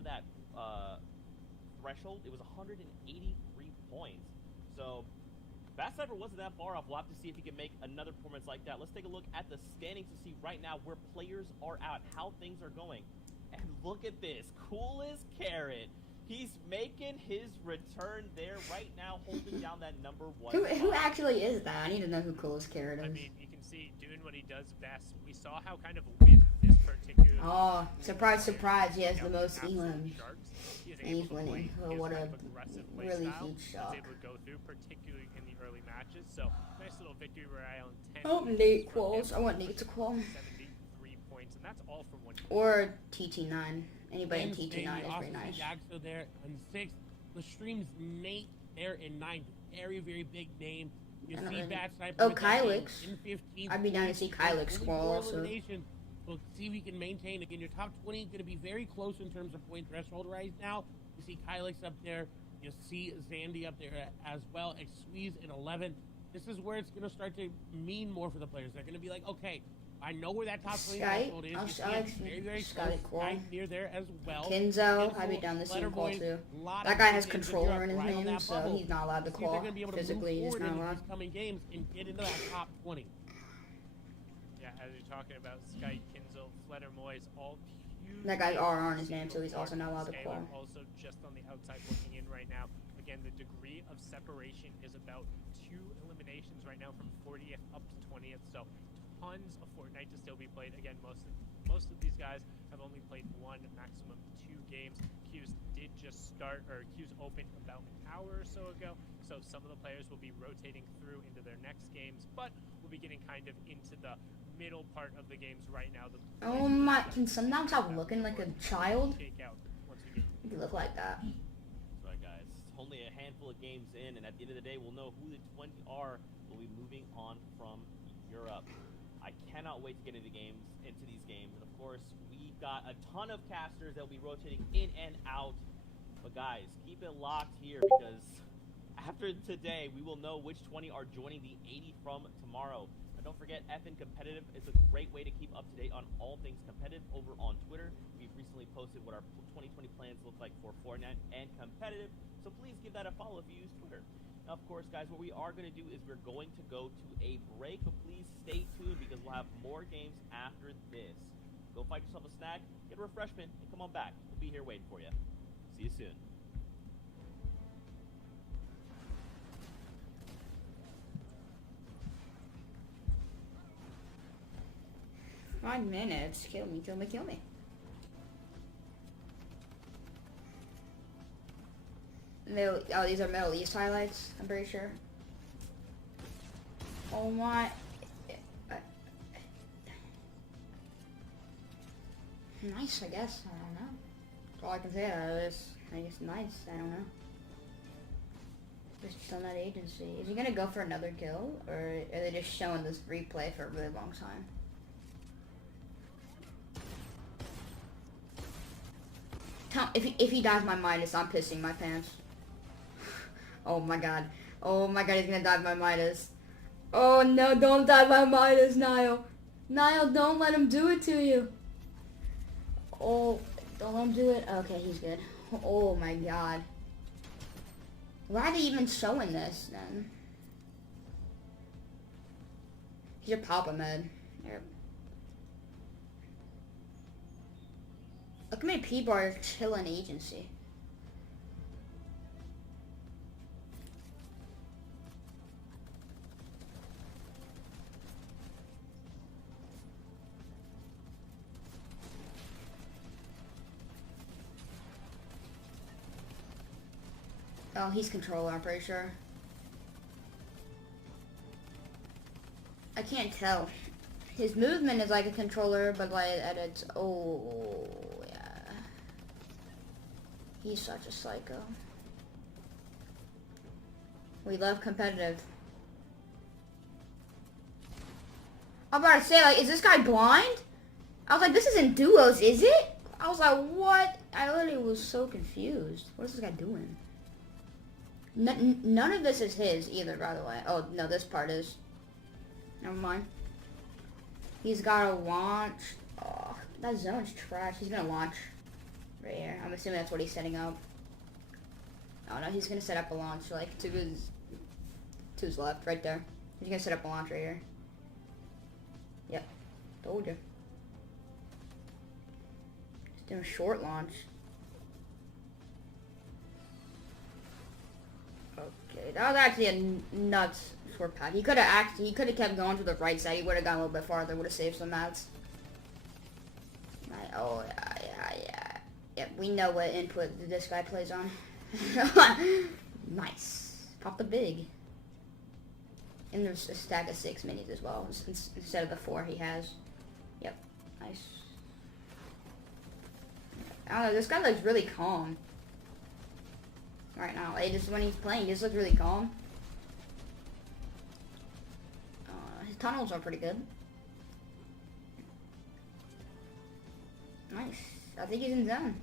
for that threshold, it was 183 points. So Fast Cypher wasn't that far off. We'll have to see if he can make another performance like that. Let's take a look at the standings to see right now where players are at, how things are going. And look at this, Cool as Carrot. He's making his return there right now, holding down that number one. Who actually is that? I need to know who Cool as Carrot is. I mean, you can see doing what he does best. We saw how kind of with this particular. Oh, surprise, surprise! He has the most elim. And he's winning. Oh, what a really huge shock. Able to go through, particularly in the early matches. So nice little victory Royale on 10. Oh, Nate quals. I want Nate to qual. 73 points, and that's all from one. Or TT9. Anybody in TT9 is very nice. Jaxo there on 6th. The stream's Nate there in 9th. Very, very big name. You see Bad Sniper. Oh, Kylix. In 15th. I'd be down to see Kylix qual also. We'll see if we can maintain. Again, your top 20 is going to be very close in terms of point threshold right now. You see Kylix up there. You see Zandy up there as well. Squeeze in 11. This is where it's going to start to mean more for the players. They're going to be like, okay, I know where that top 20 threshold is. You see it's very, very close. Sky near there as well. Kinzo, I'd be down to see him qual too. That guy has controller in his name, so he's not allowed to qual. Physically, he's not allowed. Coming games and get into that top 20. Yeah, as you're talking about Sky, Kinzo, Fletter Moyes, all huge. That guy's RR on his name, so he's also not allowed to qual. Also just on the outside looking in right now. Again, the degree of separation is about 2 eliminations right now from 40th up to 20th. So tons of Fortnite to still be played. Again, most of these guys have only played 1, maximum 2 games. Q's did just start, or Q's opened about an hour or so ago. So some of the players will be rotating through into their next games, but we'll be getting kind of into the middle part of the games right now. Oh my, can someone stop looking like a child? You look like that. That's right, guys. It's only a handful of games in, and at the end of the day, we'll know who the 20 are. We'll be moving on from Europe. I cannot wait to get into these games. And of course, we got a ton of casters that will be rotating in and out. But guys, keep it locked here, because after today, we will know which 20 are joining the 80 from tomorrow. And don't forget, FN Competitive is a great way to keep up to date on all things competitive over on Twitter. We've recently posted what our 2020 plans look like for Fortnite and competitive, so please give that a follow if you use Twitter. Now, of course, guys, what we are going to do is we're going to go to a break, but please stay tuned because we'll have more games after this. Go find yourself a snack, get a refreshment, and come on back. We'll be here waiting for you. See you soon. Five minutes. Kill me, kill me, kill me. Oh, these are Middle East highlights, I'm pretty sure. Oh my. Nice, I guess. I don't know. That's all I can say out of this. I guess nice. I don't know. Just on that agency. Is he gonna go for another kill? Or are they just showing this replay for a really long time? If he dies my Midas, I'm pissing my pants. Oh my god. Oh my god, he's gonna die by Midas. Oh no, don't die by Midas, Niall. Niall, don't let him do it to you. Oh, don't let him do it. Okay, he's good. Oh my god. Why are they even showing this then? He's a Papa Med. Look how many people are chilling agency. Oh, he's controller, I'm pretty sure. I can't tell. His movement is like a controller, but like at its... Oh, yeah. He's such a psycho. We love competitive. I'm about to say, like, is this guy blind? I was like, this isn't duos, is it? I was like, what? I literally was so confused. What is this guy doing? None of this is his either, by the way. Oh, no, this part is. Never mind. He's got to launch. Oh, that zone's trash. He's going to launch. Right here. I'm assuming that's what he's setting up. Oh no, he's gonna set up a launch like to his left, right there. He's gonna set up a launch right here. Yep, told you. Just doing a short launch. Okay, that was actually a nuts short path. He could have kept going to the right side. He would have gone a little bit farther. Would have saved some mats. Oh yeah. Yep, we know what input this guy plays on. Nice. Pop the big. And there's a stack of 6 minis as well, instead of the 4 he has. Yep. Nice. I don't know, this guy looks really calm. Right now. Just when he's playing, he just looks really calm. His tunnels are pretty good. Nice. I think he's in zone.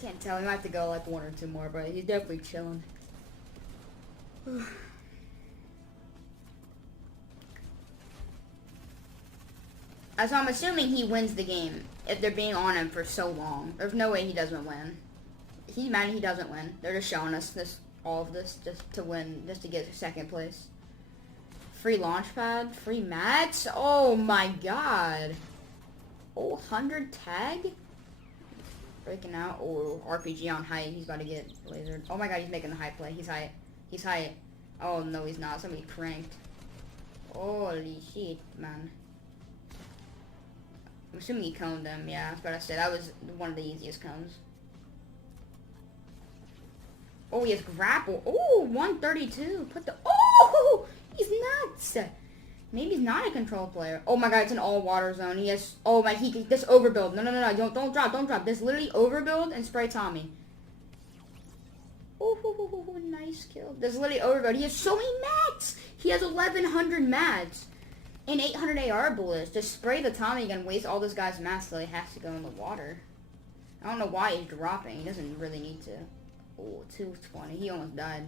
Can't tell. He might have to go like 1 or 2 more, but he's definitely chilling. So I'm assuming he wins the game if they're being on him for so long. There's no way he doesn't win. He's mad he doesn't win. They're just showing us all of this just to win, just to get 2nd place. Free launch pad, free mats. Oh my god. Oh, 100 tag. Breaking out. Oh, RPG on height. He's about to get lasered. Oh my god, he's making the high play. He's high. He's high. Oh no, he's not. Somebody pranked. Holy shit, man. I'm assuming he coned them. Yeah, I was about to say. That was one of the easiest cones. Oh, he has grapple. Oh, 132. Put the... Oh! He's nuts! Maybe he's not a control player. Oh my god, it's an all-water zone. He has... Oh my... This overbuild. No. Don't drop. This literally overbuild and spray Tommy. Oh, nice kill. This literally overbuild. He has so many mats! He has 1,100 mats. And 800 AR bullets. Just spray the Tommy gun, waste all this guy's mats so he has to go in the water. I don't know why he's dropping. He doesn't really need to. Oh, 220. He almost died.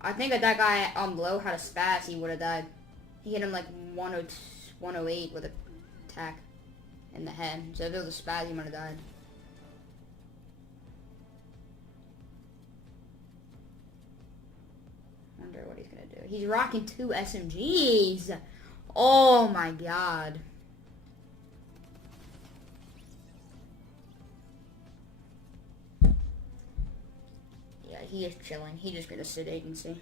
I think if that guy on low had a spaz, he would have died. He hit him like 108 with a tack in the head. So if it was a spaz, he might have died. Wonder what he's gonna do. He's rocking 2 SMGs. Oh my god. Yeah, he is chilling. He's just gonna sit agency.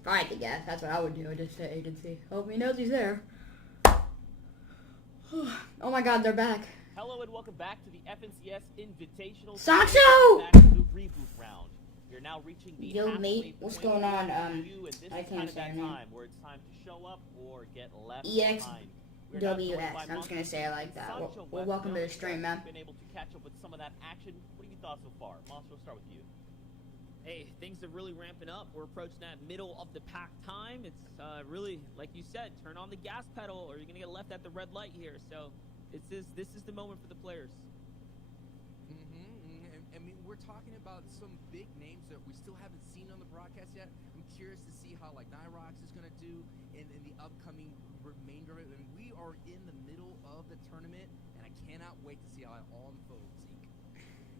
If I had to guess, that's what I would do. I'd just sit agency. Hope he knows he's there. Oh my god, they're back. Hello and welcome back to the FNCS Invitational. Sancho! Back to the reboot round. You're now reaching the Yo, mate, what's going on? I can't say that time where it's time to show up or get left EX behind. WS. I'm just gonna say it like that. Well, welcome to the stream, man. Been able to catch up with some of that action. What have you thought so far? Monster, we'll start with you. Hey, things are really ramping up. We're approaching that middle of the pack time. It's really, like you said, turn on the gas pedal or you're gonna get left at the red light here. So this is the moment for the players. I mean, we're talking about some big names that we still haven't seen on the broadcast yet. I'm curious to see how like Nyrox is gonna do in the upcoming remainder of it. I mean, we are in the middle of the tournament, and I cannot wait to see how it all unfolds. Zeke.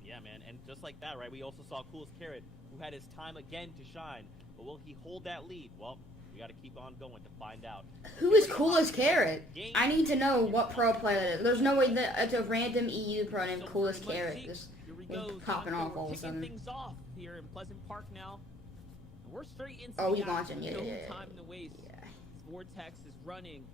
Yeah, man, and just like that, right? We also saw Coolest Carrot, who had his time again to shine. But will he hold that lead? Well, we got to keep on going to find out. Who is Coolest Carrot? I need to know what pro player that is. There's no way that it's a random EU pro named Coolest Carrot. Just popping off all of a sudden. Things off here in Pleasant Park now. We're straight into Oh, the he's action. launching. Yeah. Time to waste. Yeah. Vortex is running.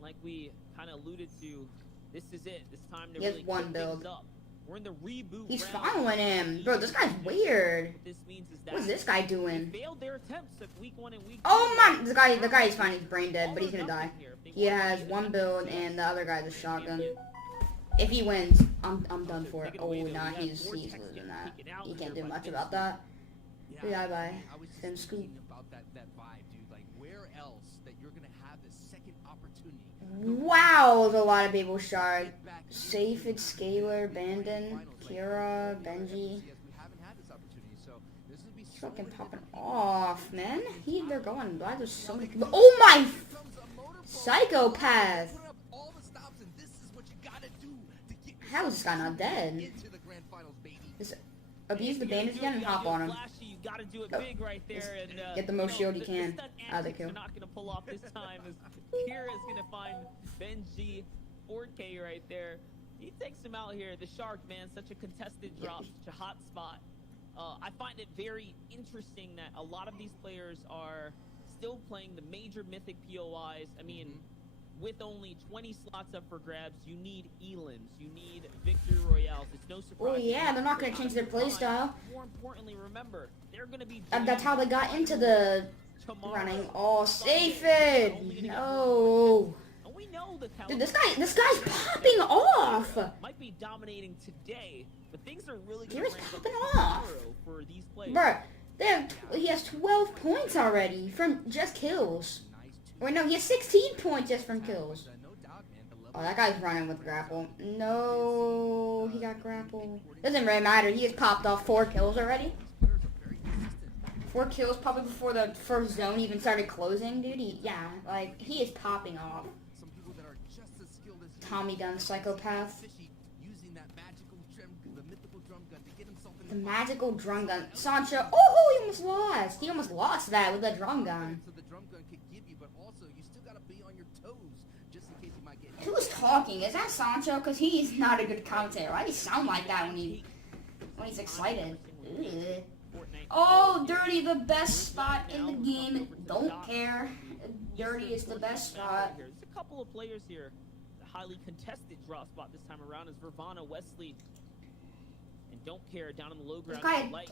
Like we kind of alluded to, this is it. This time to He has really one kick build. things up. We're in the reboot He's round. following him. Bro, this guy's weird. What this means is that What's this guy doing? they failed their attempts at week 1 and week 2. Oh my, the guy is fine. He's brain dead, but he's gonna die. He has one build, and the other guy's a shotgun. If he wins, I'm done for it. Oh, nah, he's losing that. He can't do much about that. Yeah, bye. I was just Then scoop. thinking about that vibe, dude. Like, where else that you're gonna have this second opportunity? Wow, there's a lot of people shot. Safe, it's Scalar, Bandon, Kira, Benji. We haven't had this opportunity, so this would be so Fucking worth it popping for off, man. They're going. Why there's so many people? Oh my! Psychopath. Put up all the stops, and this is what you gotta do to get How is this guy not dead? into the grand finals, baby. Just abuse the bandage again and hop on him. You gotta do it Go. big right there, and Get the most shield you can stunt out of the antics kill. They're not gonna pull off this time. As Kira's gonna find Benji 4K right there. He takes him out here. The Shark, man, such a contested drop, such a hot spot. I find it very interesting that a lot of these players are still playing the major mythic POIs. I mean, with only 20 slots up for grabs, you need Elans, you need Victory Royales. It's no surprise. Oh yeah, they're not gonna change their playstyle. More importantly, remember, they're gonna be. That's how they got into the tomorrow. running. Oh, safe it! No. And we know the Dude, this guy's popping off. might be dominating today, but things are really He gonna was ramp up popping tomorrow off. for these players. Bruh, he has 12 points already from just kills. Wait, no, he has 16 points just from kills. Oh, that guy's running with grapple. No, he got grapple. Doesn't really matter. He has popped off 4 kills already. 4 kills probably before the first zone even started closing, dude. He is popping off. Tommy gun psychopath. The magical drum gun. Sancho. Oh, he almost lost. He almost lost that with the drum gun. Who's talking? Is that Sancho? Because he is not a good commentator. Why does he sound like that when he's excited? Ugh. Oh, Dirty, the best spot in the game. Don't care. Dirty is the best spot. There's a couple of players here. The highly contested draw spot this time around is Vervana, Wesley, and Don't Care down in the low ground.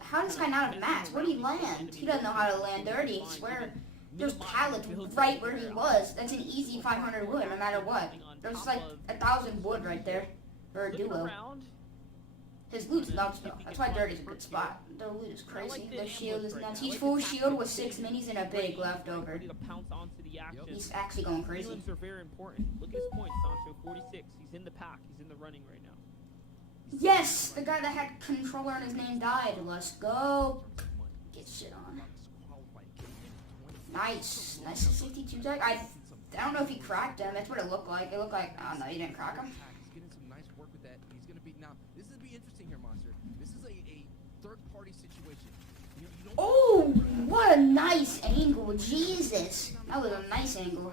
How does this guy not have mats? Where did he land? He doesn't know how to land Dirty. I swear. There's pallets right where he was. That's an easy 500 wood, no matter what. There's like 1,000 wood right there for a duo. His loot's nuts though. That's why Dirty's a good spot. The loot is crazy. The shield is nuts. He's full shield with 6 minis and a big leftover. He's actually going crazy. Prelims are very important. Look at his points, Sancho. 46. He's in the pack. He's in the running right now. Yes! The guy that had controller and his name died. Let's go. Get shit on. Nice. Nice 62 tech. I don't know if he cracked him. That's what it looked like. It looked like, oh no, he didn't crack him. He's getting some nice work with that. He's going to be, now, this is going to be interesting here, Monster. This is a third-party situation. You don't Oh, what a nice angle. Jesus. That was a nice angle.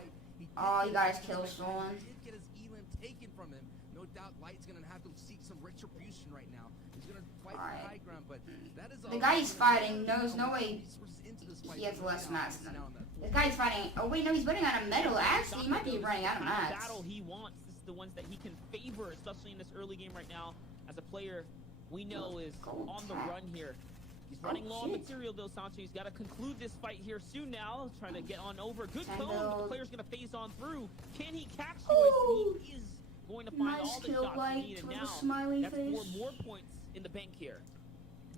Oh, he got his kill stolen. He did get his elim taken from him. No doubt Light's going to have to seek some retribution right now. He's going to fight for high ground, but that is The guy he's fighting knows no way he has less mats than him. This guy's fighting. Oh wait, no, he's running out of metal. Actually, he might be running out of mats. Battle he wants. This is the ones that he can favor, especially in this early game right now. As a player, we know is on the run here. He's running low on material though, Sancho. He's got to conclude this fight here soon now. Trying to get on over. Good cone, but the player's going to phase on through. Can he catch Joyce? He is going to find all the shots he needs. And now, that's 4 more points in the bank here.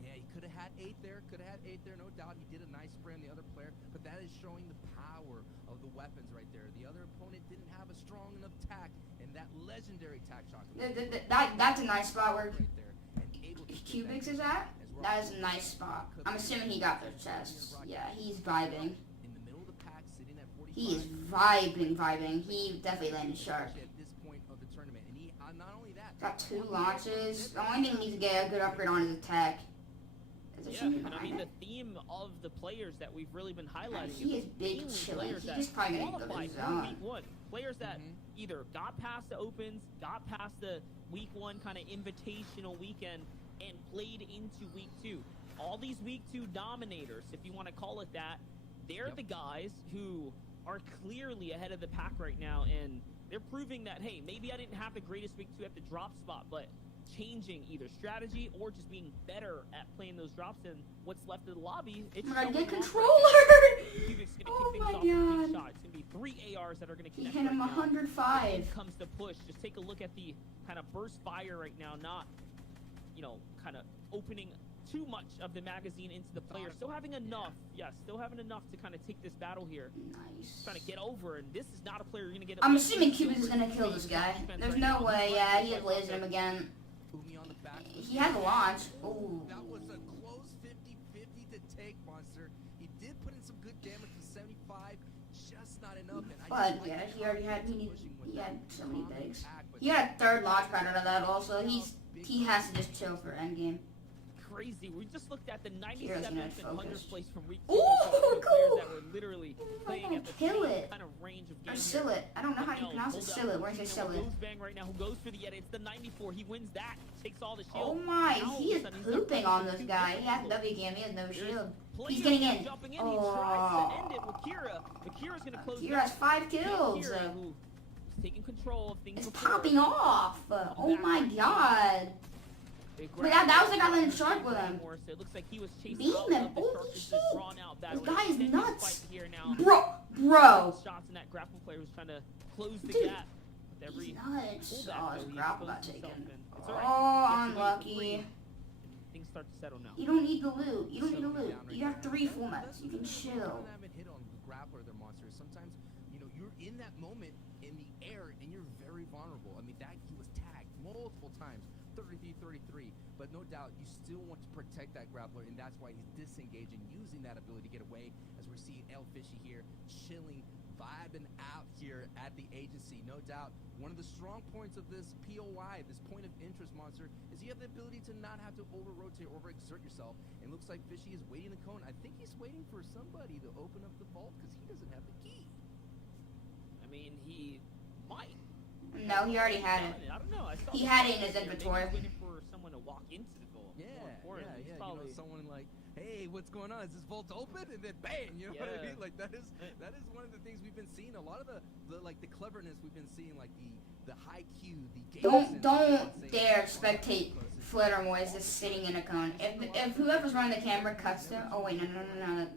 Yeah, he could have had 8 there. Could have had 8 there, no doubt. He did a nice spray on the other player, but that is showing the power of the weapons right there. The other opponent didn't have a strong enough tack, and that legendary tack shot. That's a nice spot where Right there, and able to Cubics is at. That is a nice spot. I'm assuming he got their chests. Yeah, he's vibing. in the middle of the pack, sitting at 45. He is vibing. He definitely landed sharp. At this point of the tournament, and he not only that, Got 2 launches. The only thing he needs to get a good upgrade on is attack. Yeah, and I mean the theme of the players that we've really been highlighting. He is big chilling. He's just probably gonna go to qualified the for zone. week 1. Players that either got past the opens, got past the week 1 kind of invitational weekend, and played into week 2. All these week 2 dominators, if you want to call it that, they're the guys who are clearly ahead of the pack right now, and they're proving that, hey, maybe I didn't have the greatest week 2 at the drop spot, but changing either strategy or just being better at playing those drops in what's left of the lobby. It's I'm gonna get showing off controller! Cubic's gonna Oh kick my things off with a big God. shot. It's gonna be 3 ARs that are gonna He connect hit him right now. 105. In comes the push. Just take a look at the kind of burst fire right now, not, you know, kind of opening too much of the magazine into the player. Still having enough, still having enough to kind of take this battle here. Nice. Trying to get over, and this is not a player you're gonna get. I'm assuming Cubics is gonna kill this guy. There's no way. Yeah, he has lasered him again. Umi on the back. He had the launch. Ooh. That was a close 50-50 to take, Monster. He did put in some good damage for 75, just not enough. And But yeah, he already had he had so many bigs. He had a third launch pad out of that also. He has to just chill for endgame. Crazy. We just looked at the Hero's 97th gonna and focus. 100th place from week 2. Ooh, Players cool. that were literally Oh, playing at the kill same it. kind of range of Or game seal here. it. I don't know how you No, pronounce it. hold up. Seal it. Where's it? Seal it? Goes bang right now. Who goes for the edit? It's the 94. He wins that. Takes all the shield. Oh my, Now, he all is of a sudden, he's got pooping on this two guy. He has different W game. He has no There's shield. players He's getting in. Jumping in. He tries to end it with Kira. But Kira's going to close Kira has 5 down. kills. Kira, who is taking control of things It's before. popping off. Oh my god. They But that was the guy grabbed letting Shark with him. more, so it looks like he was chasing Beam out him. of the Holy Shark. It's a shit. drawn-out battle. This guy is Extended nuts. fight here now. Bro. Shots and that grapple player was trying to close the Dude, gap with every He's nuts. pullback, Oh, though, his he grapple got exposed taken. himself, and it's all right. Oh, Gets away for free, unlucky. and things start to settle now. You don't need the loot. You don't need the loot. You have 3 full mats. You can chill. I haven't hit on the grappler, their monsters. Sometimes, you're in that moment in the air and you're very vulnerable. I mean, that he was tagged multiple times, 33. But no doubt, you still want to protect that grappler, and that's why he's disengaging, using that ability to get away. As we're seeing El Fishy here, chilling, vibing out here at the agency. No doubt, one of the strong points of this POI, this point of interest monster, is you have the ability to not have to over-rotate, over-exert yourself. And looks like Fishy is waiting the cone. I think he's waiting for somebody to open up the vault because he doesn't have the key. I mean, he might. No, he already had it. I don't know. I saw He the had it in vault his here. Maybe inventory. he's waiting for someone to walk into the goal. More importantly, he's probably someone like, hey, what's going on? Is this vault open? And then bang, you know what I Yeah. mean? Like that is one of the things we've been seeing. A lot of the cleverness we've been seeing, like the high Q, the game Don't dare spectate Flitter Moise just sitting in a cone. If whoever's running the camera cuts to him, oh wait, no.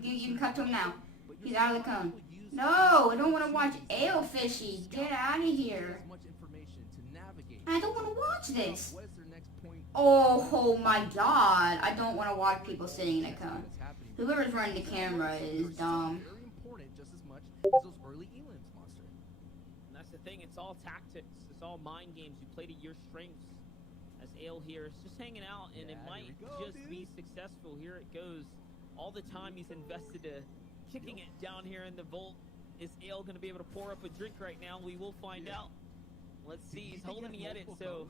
You can cut to him now. He's out of the cone. No, I don't want to watch Ale Fishy. Get out of here. As much information to navigate. I don't want to watch this. What is their next point? Oh my god. I don't want to watch people sitting in a cone. What's happening? Whoever's running the camera is dumb. Very important, just as much as those early elims, monster. And that's the thing, it's all tactics, it's all mind games. You play to your strengths. As Ale here is just hanging out, and it Yeah, might here we go, just be successful. Here it goes. All the time he's invested to kicking it down here in the vault. Is Ale going to be able to pour up a drink right now? We will find out. Let's see, he's holding the edit, so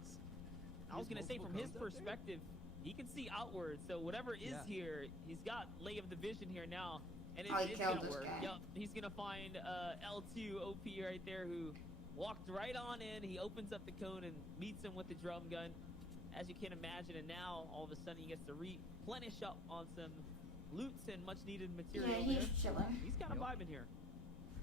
I was going to say from his perspective, he can see outward, so whatever is here, he's got lay of the vision here now. And Oh, he it's killed going to this work. guy. Yep, he's going to find L2 OP right there who walked right on in. He opens up the cone and meets him with the drum gun, as you can imagine. And now, all of a sudden, he gets to replenish up on some loots and much needed material Yeah, there. he's chilling. He's kind of vibing here.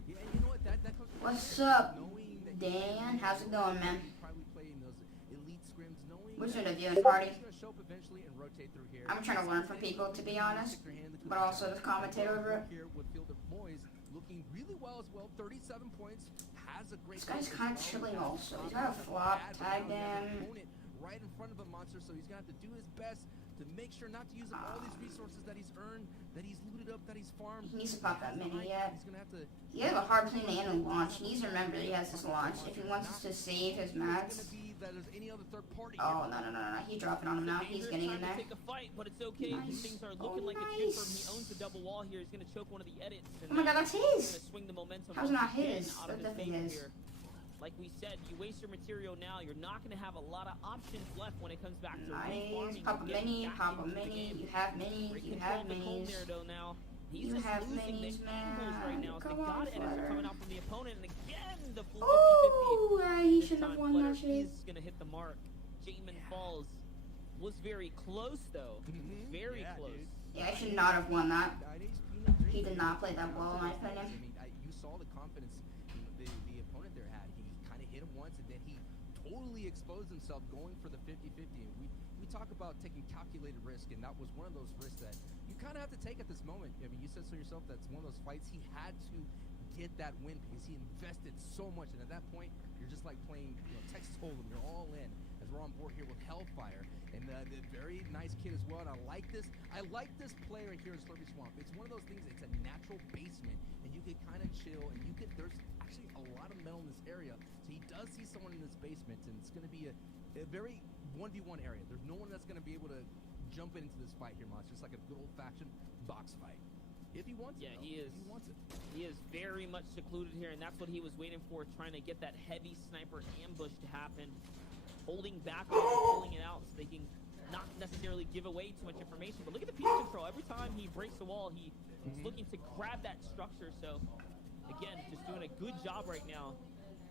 Yeah, and you know what? That comes from What's up, knowing that Dan? How's it going, man? probably playing those elite scrims, knowing What's that your viewing party? he's gonna show up eventually and rotate through here. I'm trying to learn from people, to be honest, but also to commentate over it. Here with Field of Moise looking really well as well. 37 points. Has a great. This guy's focus kind of as well. chilling Has also. He's strong got a flop, pad, but tagged now he has an him. opponent right in front of a monster, so he's gonna have to do his best to make sure not to use up all these resources that he's earned, that he's looted up, that he's farmed. He needs to pop that Has the mini height, yet. He's gonna have to. He has a hard plane to end and launch. He needs to remember that he has this launch. If he wants to save his mats. It's gonna be that there's any other third party. Oh, no. He's dropping on him now. He's getting in there. Take a fight, but it's okay. Nice. Things are looking Oh, like a nice. chipper. He owns the double wall here. He's going to choke one of the edits. And Oh my god, that's he's going his! to swing the momentum How's it not again his? out of That's his definitely favor his. here. Like we said, you waste your material now, you're not going to have a lot of options left when it comes back to Nice. refarming. Pop a and getting mini, back pop a into the mini. game. You have minis. Great You control have of the cone minis. there, though, now. He's You just have losing minis, the angles right now. man. So the Come on, god edits are Flutter. coming out from the opponent, and again, the full 50-50. Ooh, he This shouldn't have time, won Flutter that shit. is going to hit the mark. Jamin Falls was very close, though. Very Yeah, close. dude. Yeah, I should not have won that. 9 HP, no dream. He did not play that well, in my opinion. I mean, you saw the confidence the opponent there had. He kind of hit him once, and then he totally exposed himself going for the 50-50. And we talk about taking calculated risk, and that was one of those risks that you kind of have to take at this moment. I mean, you said so yourself. That's one of those fights he had to get that win because he invested so much, and at that point, you're just like playing, Texas Hold'em. You're all in. As we're on board here with Hellfire, and the very nice kid as well. And I like this player here in Slurpy Swamp. It's one of those things. It's a natural basement, and you can kind of chill, and there's actually a lot of metal in this area. So he does see someone in this basement, and it's going to be a very 1v1 area. There's no one that's going to be able to jump into this fight here, Monster. It's like a good old-fashioned box fight. If he wants Yeah, it. he is. If he wants it. He is very much secluded here, and that's what he was waiting for, trying to get that heavy sniper ambush to happen. Holding back and pulling it out so they can not necessarily give away too much information. But look at the piece control. Every time he breaks the wall, he's looking to grab that structure. So, again, just doing a good job right now.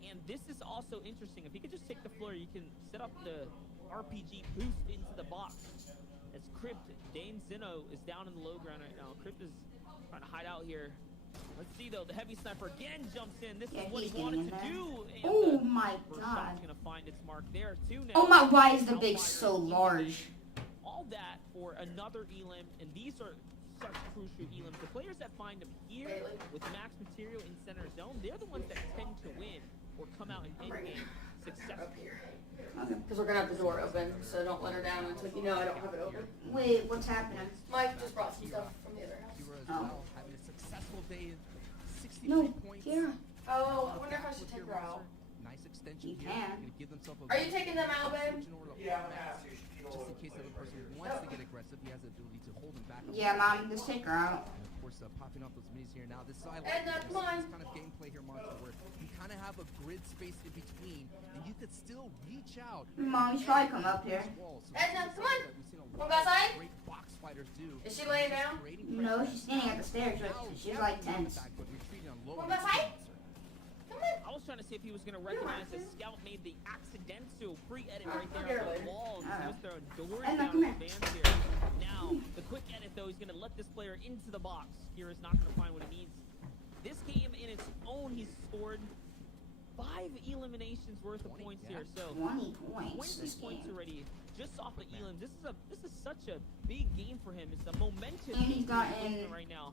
And this is also interesting. If he could just take the floor, you can set up the RPG boost into the box. As Crypt, Dane Zeno is down in the low ground right now. Crypt is trying to hide out here. Let's see though, the heavy sniper again jumps in. This is what he wanted to do. And Oh my first god. shot's gonna find its mark there too now. Oh my, why is the big Hellfire so is large? all that for another elim, and these are such crucial elims. The players that find them here with max material in center zone, they're the ones that tend to win or come out in in-game successfully. Okay. Because we're gonna have the door open, so don't let her down until you know I don't have it open. Wait, what's happening? Mike just brought some stuff from the other house. Kira as Oh. well, having a successful day, 63 No, points. Kira. Oh, I wonder if I should take her out. Nice extension You here. can. Gonna give themselves a Are you taking them out, babe? Yeah, I'm gonna have to. Just in case the other person wants to get aggressive, he has the ability to hold him back. Yeah, Mom, just take her out. And of course, popping off those minis here. Now, this side Edna, this come on. kind of gameplay here, Monster, where you kind of have a grid space in between, and you could still reach out. Mom, you should probably come up here. Edna, come on. We've seen a Wanna lot go outside? of great box fighters do. Is she laying down? Creating No, pressure. she's standing at the stairs, but Now, she's like definitely tense. back, but retreating on low Wanna go outside? Monster. Come on. I was trying to see if he was going to recognize the scout made the accidental pre-edit right I'll there get her on the later. wall. He was throwing doors Edna, down come the here. vans here. Now, the quick edit though, he's going to let this player into the box. Kira's not going to find what he needs. This game in its own, he's scored 5 eliminations worth of points here. So 20 points 26 this points game. already just off the elims. This is such a big game for him. It's a momentous And he's game for his gotten- team right now.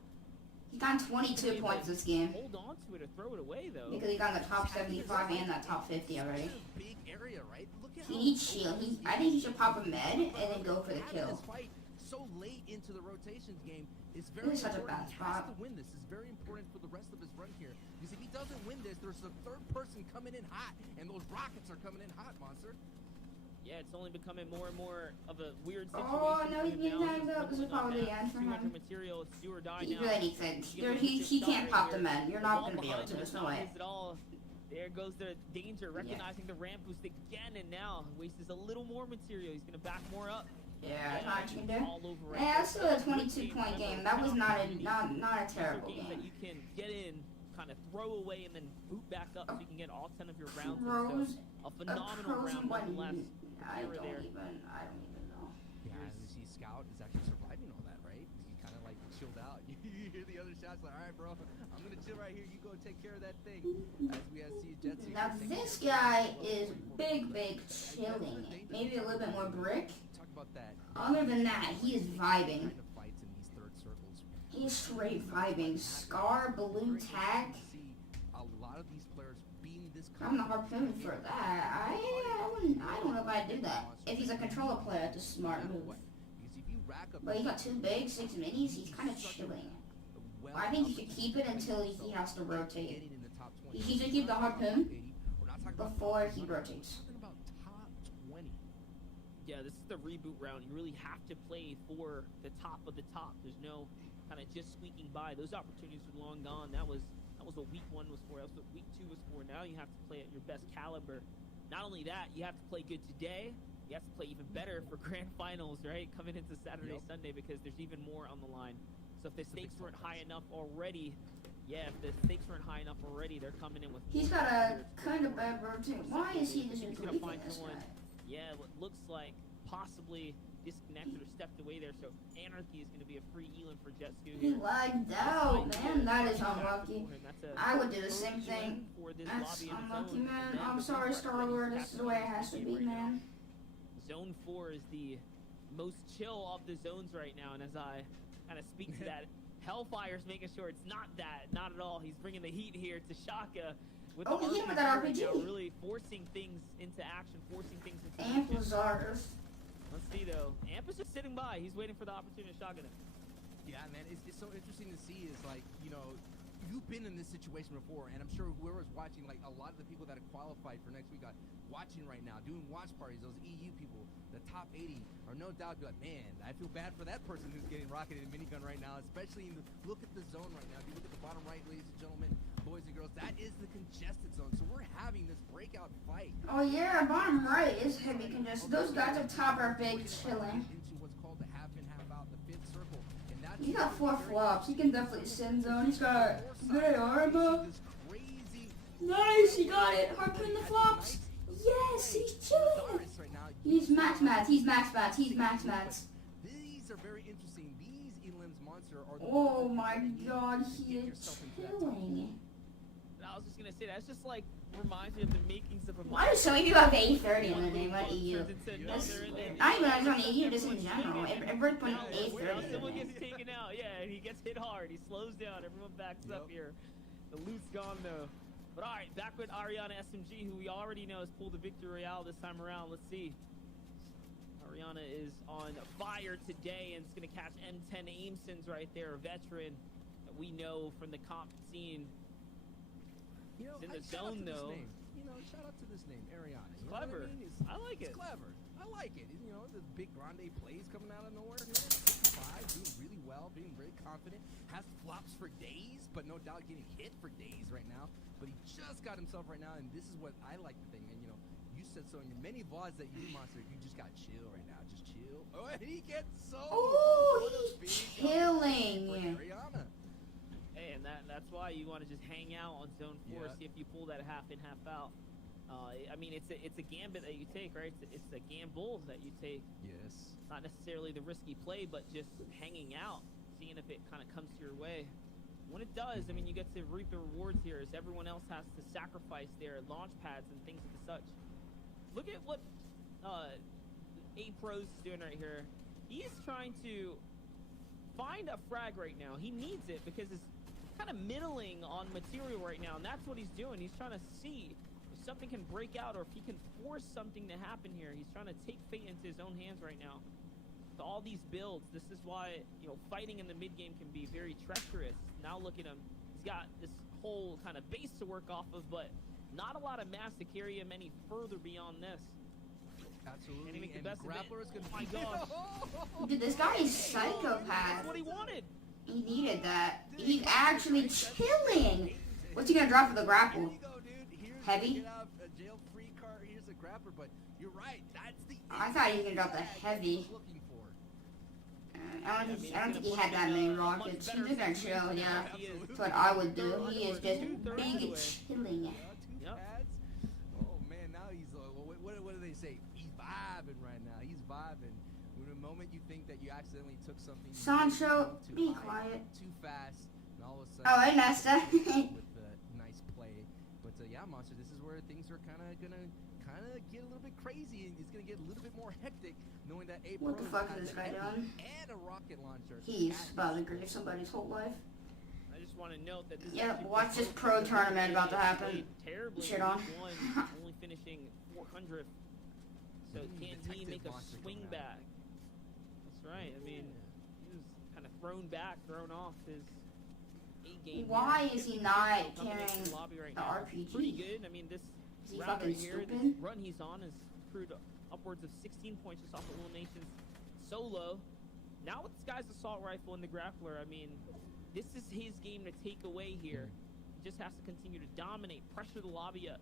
He's gotten 22 points this game. Hold on to it or throw it away though. Because he got in the top 75 and that top 50 already. Such a big area, right? Look at He how needs shield. I think he should pop a med and then go for the having kill. this fight so late into the rotations game is very This is such a important. bad He has spot. to win this. It's very important for the rest of his run here. Because if he doesn't win this, there's a third person coming in hot, and those rockets are coming in hot, Monster. Yeah, it's only becoming more and more of a weird situation. Oh, no, for he's him getting now. tagged up. This is Whittling on probably that the end for 200 him. material, it's do or die He now. really needs it. He's There, gonna he lose his can't shot pop right the here. med. You're The not ball going to be able behind to. him There's is no not way. his at all. There goes the danger, recognizing the ramp boost again, and now wastes a little more material. He's going to back more up. Yeah, that's not what you can do. All over right Yeah, there. that's still a 22-point game. That was not a terrible Games that game. you can get in, kind of throw away, and then boot back up so you can get all 10 of your rounds. in. Pros, So, a phenomenal pros round and what? nonetheless. I They were don't there. even know. Yeah, as you see, Scout is actually surviving all that, right? He kind of like chilled out. You hear the other shots, like, all right, bro, I'm gonna chill right here. You go take care of that thing. As we see Jetsu. Now this guy is big chilling. Maybe a little bit more brick. Talk about that. Other than that, he is vibing. Kind of fights in these third circles. He's straight vibing. Scar, balloon tag. See a lot of these players being this. I'm the harpoon for that. I don't know if I'd do that. If he's a controller player, it's a smart move. Because if you rack up. But he got 2 big, 6 minis. He's kind of chilling. well I think you should up keep it until he has to rotate. getting in the top 20. He should keep the harpoon We're not talking about before top he 100, rotates. We're talking about top 20. Yeah, this is the reboot round. You really have to play for the top of the top. There's no kind of just squeaking by. Those opportunities are long gone. That was what week 1 was for. That was what week 2 was for. Now you have to play at your best caliber. Not only that, you have to play good today. You have to play even better for grand finals, right? Coming into Saturday, Yep. Sunday, because there's even more on the line. So if the stakes weren't high enough already, if the stakes weren't high enough already, they're coming in with. He's more got a pressure. kind of bad rotate. Why is he just He's gonna leaving find this someone. guy? Yeah, what looks like possibly disconnected or stepped away there. So Anarchy is going to be a free elan for Jetsu He here. lagged out, man. That is unlucky. That's a I would do the first same elan thing. for this That's lobby in its unlucky, own. man. And then I'm the sorry, part that Star-Lord. he's This is the way it tapping has to into be, right now. man. Zone 4 is the most chill of the zones right now, and as I kind of speak to that, Hellfire's making sure it's not that, not at all. He's bringing the heat here to Shaka with Oh, the he hit him with RPG that right now, RPG. really forcing things into action, forcing things into Amp motion. Lazarus. Let's see though. Amp is just sitting by. He's waiting for the opportunity to shotgun him. Yeah, man, it's so interesting to see is like, you know, you've been in this situation before, and I'm sure whoever's watching, like a lot of the people that have qualified for next week are watching right now, doing watch parties, those EU people, the top 80 are no doubt be like, man, I feel bad for that person who's getting rocketed in minigun right now, especially in the, look at the zone right now. If you look at the bottom right, ladies and gentlemen, boys and girls, that is the congested zone. So we're having this breakout fight. Oh yeah, bottom right is heavy congested. Those guys up top are big chilling. Into what's called the half in, half out, the fifth circle. And that's He's got 4 flops. He can definitely send zone. He's got good armor. Nice, he got it. Harpoon the flops. Yes, he's chilling. He's max mats. He's max mats. He's max mats. These are very interesting. These Elim's monster are the Oh my god, he is chilling. I was just gonna say that's just like reminds me of the makings of a. Why do so many people have A30 in the name? What EU? Turns into That's another, and then- not even on EU, just in general. Everyone's putting Now A30 in someone the gets name. taken out, yeah, and he gets hit hard. He slows down. Everyone backs up here. The loot's gone though. But all right, back with Ariana SMG, who we already know has pulled the victory royale this time around. Let's see. Ariana is on fire today and is going to catch M10 Aimsons right there, a veteran that we know from the comp scene. You know, It's in the shout out zone, to this though. name. You know, shout out to this name, Ariana. It's You know what clever. I mean? I like It's it. clever. I like it. You know, the big grande plays coming out of nowhere. 5, doing really well, being very confident. Has flops for days, but no doubt getting hit for days right now. But he just got himself right now, and this is what I like the thing. And you know, you said so in your many VODs that you do, Monster. You just got chill right now. Just chill. Oh, and he gets so. Oh, What a he's big chilling. for Ariana. Hey, and that's why you want to just hang out on zone 4, Yeah. see if you pull that half in, half out. I mean, it's a gambit that you take, right? It's a gamble that you take. Yes. Not necessarily the risky play, but just hanging out, seeing if it kind of comes to your way. When it does, I mean, you get to reap the rewards here as everyone else has to sacrifice their launch pads and things of such. Look at what A Pros is doing right here. He's trying to find a frag right now. He needs it because it's kind of middling on material right now, and that's what he's doing. He's trying to see if something can break out or if he can force something to happen here. He's trying to take fate into his own hands right now. With all these builds, this is why, you know, fighting in the mid game can be very treacherous. Now look at him. He's got this whole kind of base to work off of, but not a lot of mass to carry him any further beyond this. Absolutely. Can he make the And best of it? Grappler is gonna Oh my be- gosh. Dude, this guy is That's psychopath. what he wanted. He needed that. He's actually chilling. What's he gonna drop for the grapple? Here you go, dude. Here's Heavy? Get out a jail-free card. Here's a grappler, but you're right. That's the. I thought he was gonna drop the exact heavy. I was looking for. I don't think he had that many rockets. He's just gonna chill, yeah. That's what I would do. He is just big chilling. Yeah, 2 Yep. pads. Oh man, now he's. What do they say? He's vibing right now. He's vibing. When the moment you think that you accidentally took something. Sancho, too be high, quiet. Too fast, and all of a sudden. Oh, hey, Nesta. with the nice play. But yeah, Monster, this is where things are kind of gonna get a little bit crazy, and it's gonna get a little bit more hectic, knowing that A What the Pros fuck has is this a guy heavy doing? and a rocket launcher. He's at about to his grieve somebody's whole life. I just want to note that this Yep, is watch this pro tournament about to happen. Terribly Shit on. One, only finishing 400th. So can he detective make a monster swing coming out. back? That's right. I mean, he was kind of thrown back, thrown off his A game. Why here. is he not Dominating carrying the lobby right the now. RPG? Pretty good. I mean, this Is he round fucking right here, this stupid? run he's on has accrued upwards of 16 points just off eliminations solo. Now with this guy's assault rifle and the grappler, I mean, this is his game to take away here. He just has to continue to dominate, pressure the lobby up,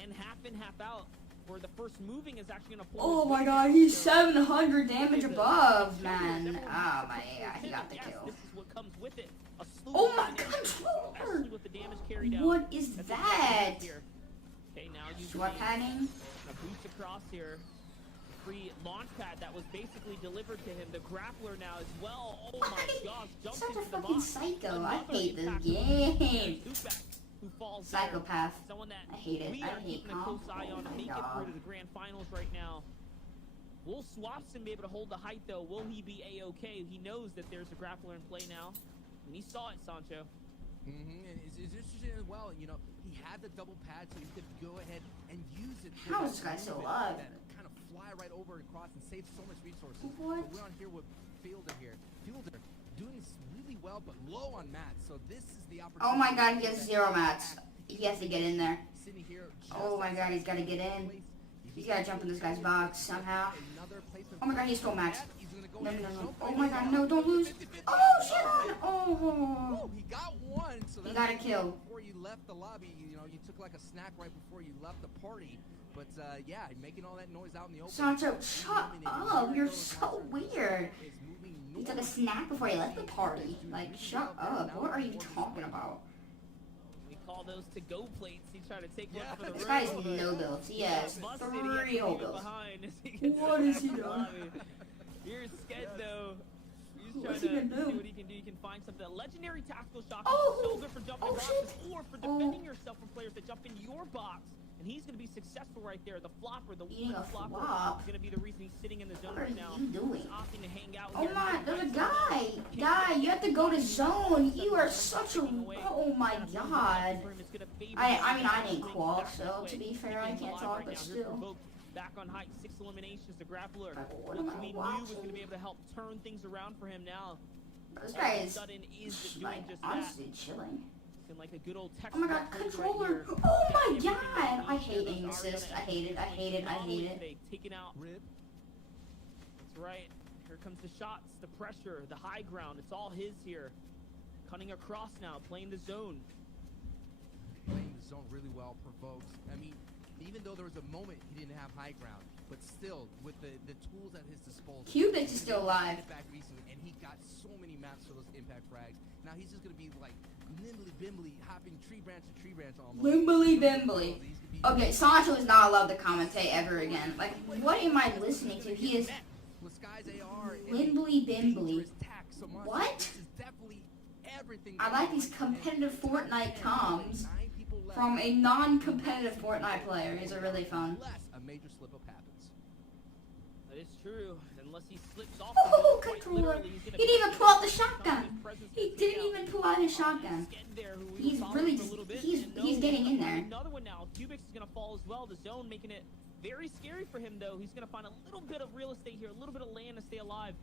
and half in, half out. Where the first moving is actually going to pull. Oh his my weight god, down. he's So, 700 damage the- above, the man. everyone Oh my needs to god, he got the yes, kill. This is what comes with it. A slew Oh of my eliminations, controller! especially with the damage carried out. What is That's that? exactly here. Okay, now using Sweat padding? a boost across here. Free launch pad that was basically delivered to him. The grappler now as well. Oh my gosh, He's jumps such a into the fucking box. psycho. I Another hate this impact game. Dupek, who falls there. Psychopath. Someone that I hate it. we I are hate keeping a close comp. eye Oh on to my make it God. through to the grand finals right now. Will Swapson be able to hold the height though? Will he be A-okay? He knows that there's a grappler in play now. And he saw it, Sancho. And it's interesting as well. You know, he had the double pad, so he could go ahead and use it. for How that is this guy still movement alive? That kind of fly right over and across and save so much resources. What? But we're on here with Fielder here. Fielder doing really well, but low on mats. So this is the opportunity. Oh my god, he has 0 mats. He has to get in there. Sitting here Oh my god, he's gotta get in. He's gotta jump in this guy's box somehow. Oh my god, he stole max. No, no, no, no. Oh my god, no, don't lose. Oh, shit on. Oh. He got one. So He got a kill. Before you left the lobby, you know, you took like a snack right before you left the party. But yeah, making all that noise out in the open. Sancho, shut up. You're so weird. You took a snack before you left the party. Like, shut up. What are you talking about? We call those to-go plates. He tried to take one for the This road. guy's no builds. He has 3 whole builds. What is he doing? Here's Sked though. He's What's trying he to gonna see do? what he can do. He can find something. A legendary tactical shot. Oh! So good for jumping Oh, boxes shit. or for defending yourself from players that jump into your box. And he's going to be successful right there. The flopper, the Eating one a flopper, flop? is going to be the reason he's sitting in the zone What are right now. you doing? He's opting to hang out Oh here. my, there's a guy. Guy, you have to go to zone. You are such a... Oh my god. I mean, I didn't qual, so to be fair, I can't talk, but still. Back on height, 6 eliminations. The grappler, What which am I we knew was going to watching? be able to help turn things around for him now. This guy All of a is, sudden is doing like, just that. honestly chilling. Looking like a good old Oh my god, textbook controller! right here. Oh Got my everything god! that I he hate needs. aim Are assist. gonna I hate it. I hate it. I hate it. today, taken out. Rip. That's right. Here comes the shots, the pressure, the high ground. It's all his here. Cutting across now, playing the zone. Playing the zone really well, provokes. I mean, even though there was a moment he didn't have high ground, but still, with the tools at his disposal. Cubics is still alive. Back recently, and he got so many maps for those impact frags. Now he's just gonna be like nimbly bimbly hopping tree branch to tree branch almost. Limbly bimbly. Okay, Sancho is not allowed to commentate ever again. Like, what am I listening to? He is With Sky's AR and limbly bimbly. dangerous tack so much. What? This is definitely everything. I like these competitive Fortnite comms from a non-competitive Fortnite player. These are really fun. Unless a major slip up happens. That is true. Unless he slips off Oh, the zone, quite controller. literally, he's He gonna didn't even be pull out the some of shotgun. his presence He gonna didn't be out. even pull out his shotgun. Sked there, who we He's followed really for a just- little bit, he's and getting in there. Another one now. Cubics is gonna fall as well. The zone making it very scary for him though. He's gonna find a little bit of real estate here, a little bit of land to stay alive.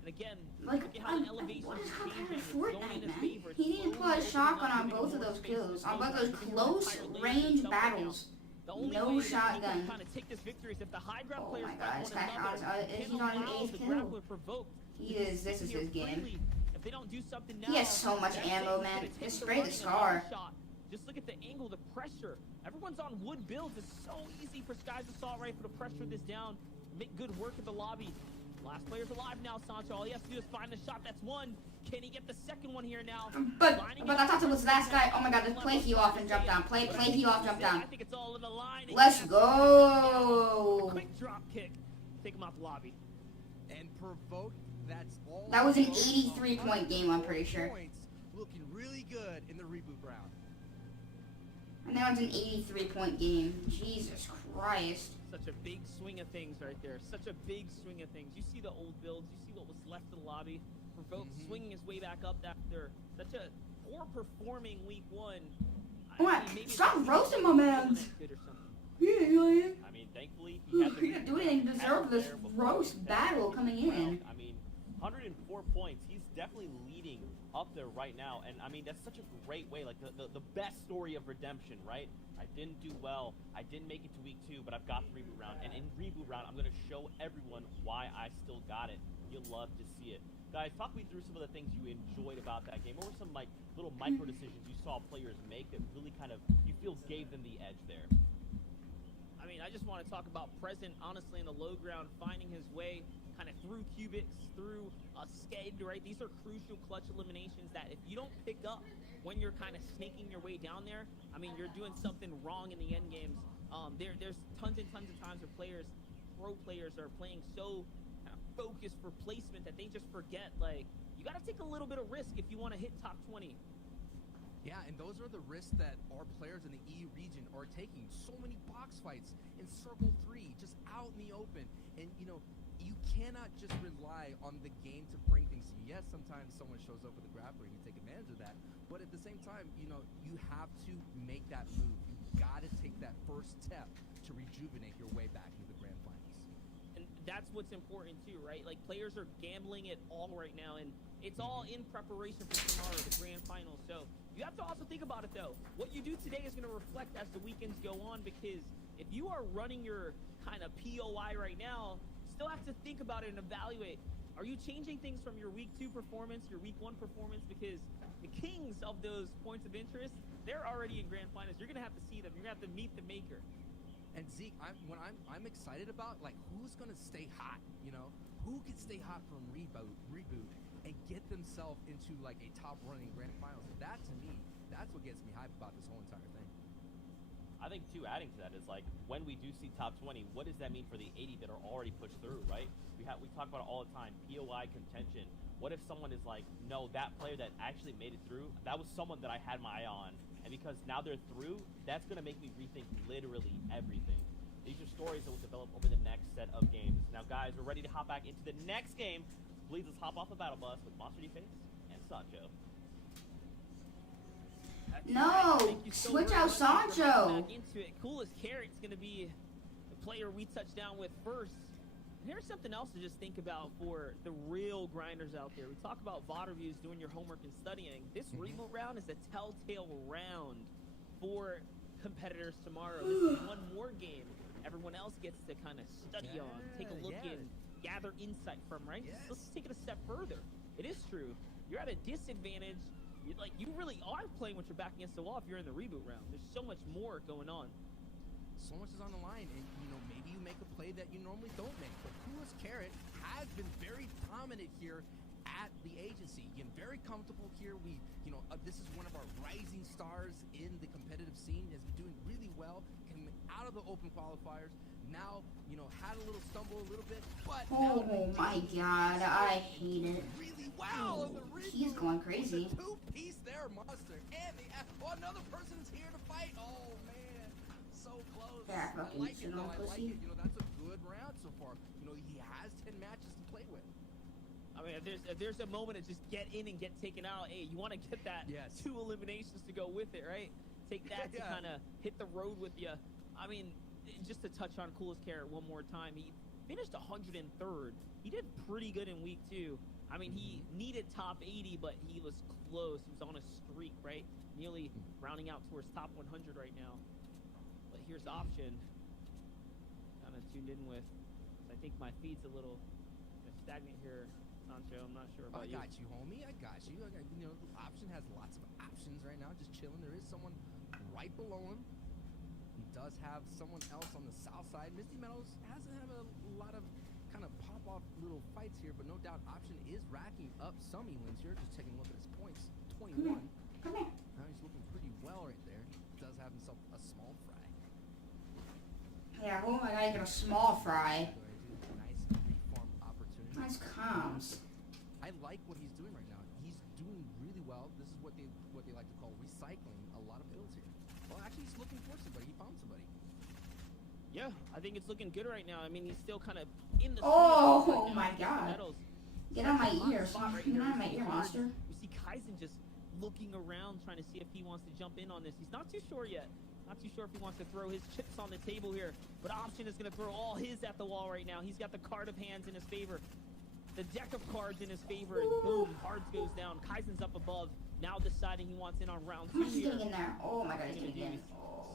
And again, Like, look at how the elevation what is is competitive changing. It's going in Fortnite, his man? favor. It's He didn't pull out his slowly shotgun opening on up, both of giving those more space kills. to On both the those zone. He's close entire lane range himself right now. battles. The only No way that he shotgun. can kind of take this victory is if the high ground Oh players my fight God, one this guy another. has- Can he's on an allow 8th the kill. grappler provoked He to is, this sit is here his game. freely. If they don't do something now, He has so much that's ammo, it. man. He's gonna Just take spray the running scar. another shot. Just look at the angle, the pressure. Everyone's on wood builds. It's so easy for Sky's assault rifle to pressure this down. Make good work at the lobby. Last player's alive now, Sancho. All he has to do is find the shot. That's one. Can he get the second one here now? But I thought it was the last guy. Oh my god, just play heal off and jump down. Play heal off, jump I down. think it's all in the line. Let's Yes. go. Quick drop kick. Take him out the lobby. And provoke. That's all. That was an provoked. 83-point game, I'm pretty sure. Points, looking really good in the reboot round. And that was an 83-point game. Jesus Christ. Such a big swing of things right there. Such a big swing of things. You see the old builds. You see what was left of the lobby. Provoke swinging his way back up after such a poor performing week one. What? Maybe Stop it's roasting my mans. good or something. Yeah, I mean, thankfully, he had the he didn't do anything to deserve this roast battle coming in. I mean, 104 points. He's definitely leading up there right now. And, I mean, that's such a great way. Like, the best story of redemption, right? I didn't do well. I didn't make it to week 2, but I've got the reboot round. And in reboot round, I'm going to show everyone why I still got it. You'll love to see it. Guys, talk me through some of the things you enjoyed about that game. What were some, like, little micro decisions you saw players make that really kind of, you feel, gave them the edge there? I mean, I just want to talk about Present, honestly, in the low ground, finding his way kind of through Cubics, through Sked, right? These are crucial clutch eliminations that if you don't pick up when you're kind of snaking your way down there, I mean, you're doing something wrong in the end games. There's tons and tons of times where pro players are playing so kind of focused for placement that they just forget, like, you got to take a little bit of risk if you want to hit top 20. Yeah, and those are the risks that our players in the EU region are taking. So many box fights in Circle 3, just out in the open. And, you know, you cannot just rely on the game to bring things to you. Yes, sometimes someone shows up with a grappler and you take advantage of that. But at the same time, you know, you have to make that move. You got to take that first step to rejuvenate your way back into the grand finals. And that's what's important too, right? Like, players are gambling it all right now, and It's all in preparation for tomorrow, the grand final. So you have to also think about it, though. What you do today is going to reflect as the weekends go on, because if you are running your kind of POI right now, you still have to think about it and evaluate. Are you changing things from your week 2 performance, your week 1 performance? Because the kings of those points of interest, they're already in grand finals. You're going to have to see them. You're going to have to meet the maker. And Zeke, I'm excited about, like, who's gonna stay hot, you know? Who can stay hot from reboot, and get themselves into like a top running grand finals? That to me, that's what gets me hyped about this whole entire thing. I think too, adding to that is like when we do see top 20, what does that mean for the 80 that are already pushed through, right? We talk about it all the time, POI contention. What if someone is like, no, that player that actually made it through, that was someone that I had my eye on, and because now they're through, that's gonna make me rethink literally everything. These are stories that will develop over the next set of games. Now, guys, we're ready to hop back into the next game. Please, let's hop off the battle bus with Monster D-Face and Sancho. No, Thank you so switch very out much for hopping Sancho. back into it. Coolest Carrot's going to be the player we touch down with first. And here's something else to just think about for the real grinders out there. We talk about VOD reviews, doing your homework and studying. This reboot round is a telltale round for competitors tomorrow. This is one more game everyone else gets to kind of study on, take a look in, gather insight from, right? Let's take it a step further. It is true. You're at a disadvantage. You really are playing with your back against the wall if you're in the reboot round. There's so much more going on. So much is on the line, and you know, maybe you make a play that you normally don't make. But Coolest Carrot has been very dominant here at the agency. Again, very comfortable here. This is one of our rising stars in the competitive scene. Has been doing really well, coming out of the open qualifiers. Now, had a little stumble a little bit, but Oh my god, I hate it. really well. He's going crazy. The 2-piece there, Monster, and another person's here to fight. Oh man, so close. Yeah, I fucking like it sit though. on I like pussy. it. That's a good round so far. He has 10 matches to play with. I mean, if there's a moment to just get in and get taken out, hey, you want to get that 2 eliminations to go with it, right? Take that to kind of hit the road with you. I mean, just to touch on Coolest Carrot one more time, he finished 103rd. He did pretty good in week 2. I mean, he needed top 80, but he was close. He was on a streak, right? Nearly rounding out towards top 100 right now. But here's Option. Kind of tuned in with. I think my feed's a little stagnant here, Sancho. I'm not sure about I you. got you, homie. I got you. Option has lots of options right now. Just chilling. There is someone right below him. He does have someone else on the south side. Misty Meadows hasn't had a lot of kind of pop-off little fights here, but no doubt Option is racking up some wins here. Just taking a look at his points. 21. Come here. Now he's looking pretty well right there. Does have himself a small fry. Yeah, oh my god, I get a small fry. Nice reform opportunity. Nice comms. I like what he's doing right now. He's doing really well. This is what they like to call recycling a lot of builds here. Well, actually, he's looking for somebody. He found somebody. Yeah, I think it's looking good right now. I mean, he's still kind of in the Oh, right now. my God. Medals. Get out of my ears. Right Get here. out of my ear, monster. We see Kaizen just looking around, trying to see if he wants to jump in on this. He's not too sure yet. Not too sure if he wants to throw his chips on the table here. But Option is going to throw all his at the wall right now. He's got the card of hands in his favor. The deck of cards in his favor. And boom, cards goes down. Kaizen's up above. Now deciding he wants in on round 2 He's here. getting in there. Oh my god, he's He's getting in.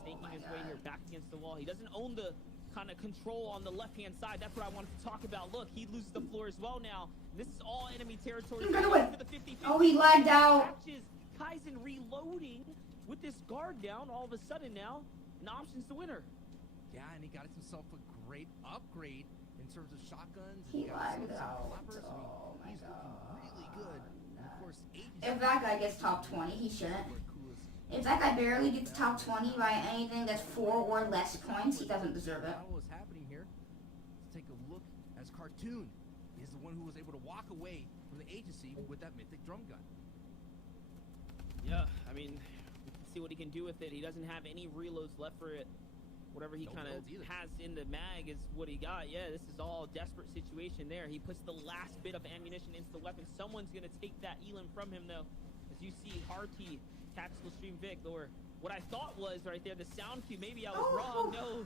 snaking his way here back against the wall. He doesn't own the kind of control on the left-hand side. That's what I wanted to talk about. Look, he loses the floor as well now. This is all enemy territory. He's gonna win. For the 50-50. Oh, he lagged out. Catches Kaizen reloading with this guard down all of a sudden now. And Option's the winner. Yeah, and he got himself a great upgrade in terms of shotguns. He And got lagged some out. clappers. Oh my he's god. looking really good. And of course, If that guy gets top 20, he shouldn't. If that guy barely gets top 20 by anything that's 4 or less points, he doesn't deserve it. What was happening here? Let's take a look as Cartoon is the one who was able to walk away from the agency with that mythic drum gun. Yeah, I mean, we can see what he can do with it. He doesn't have any reloads left for it. Whatever he No kind of builds either. has in the mag is what he got. Yeah, this is all a desperate situation there. He puts the last bit of ammunition into the weapon. Someone's going to take that Elam from him, though. As you see, Harty, Tactical Stream Vic, or what I thought was right there, the sound cue. Maybe I was wrong. No,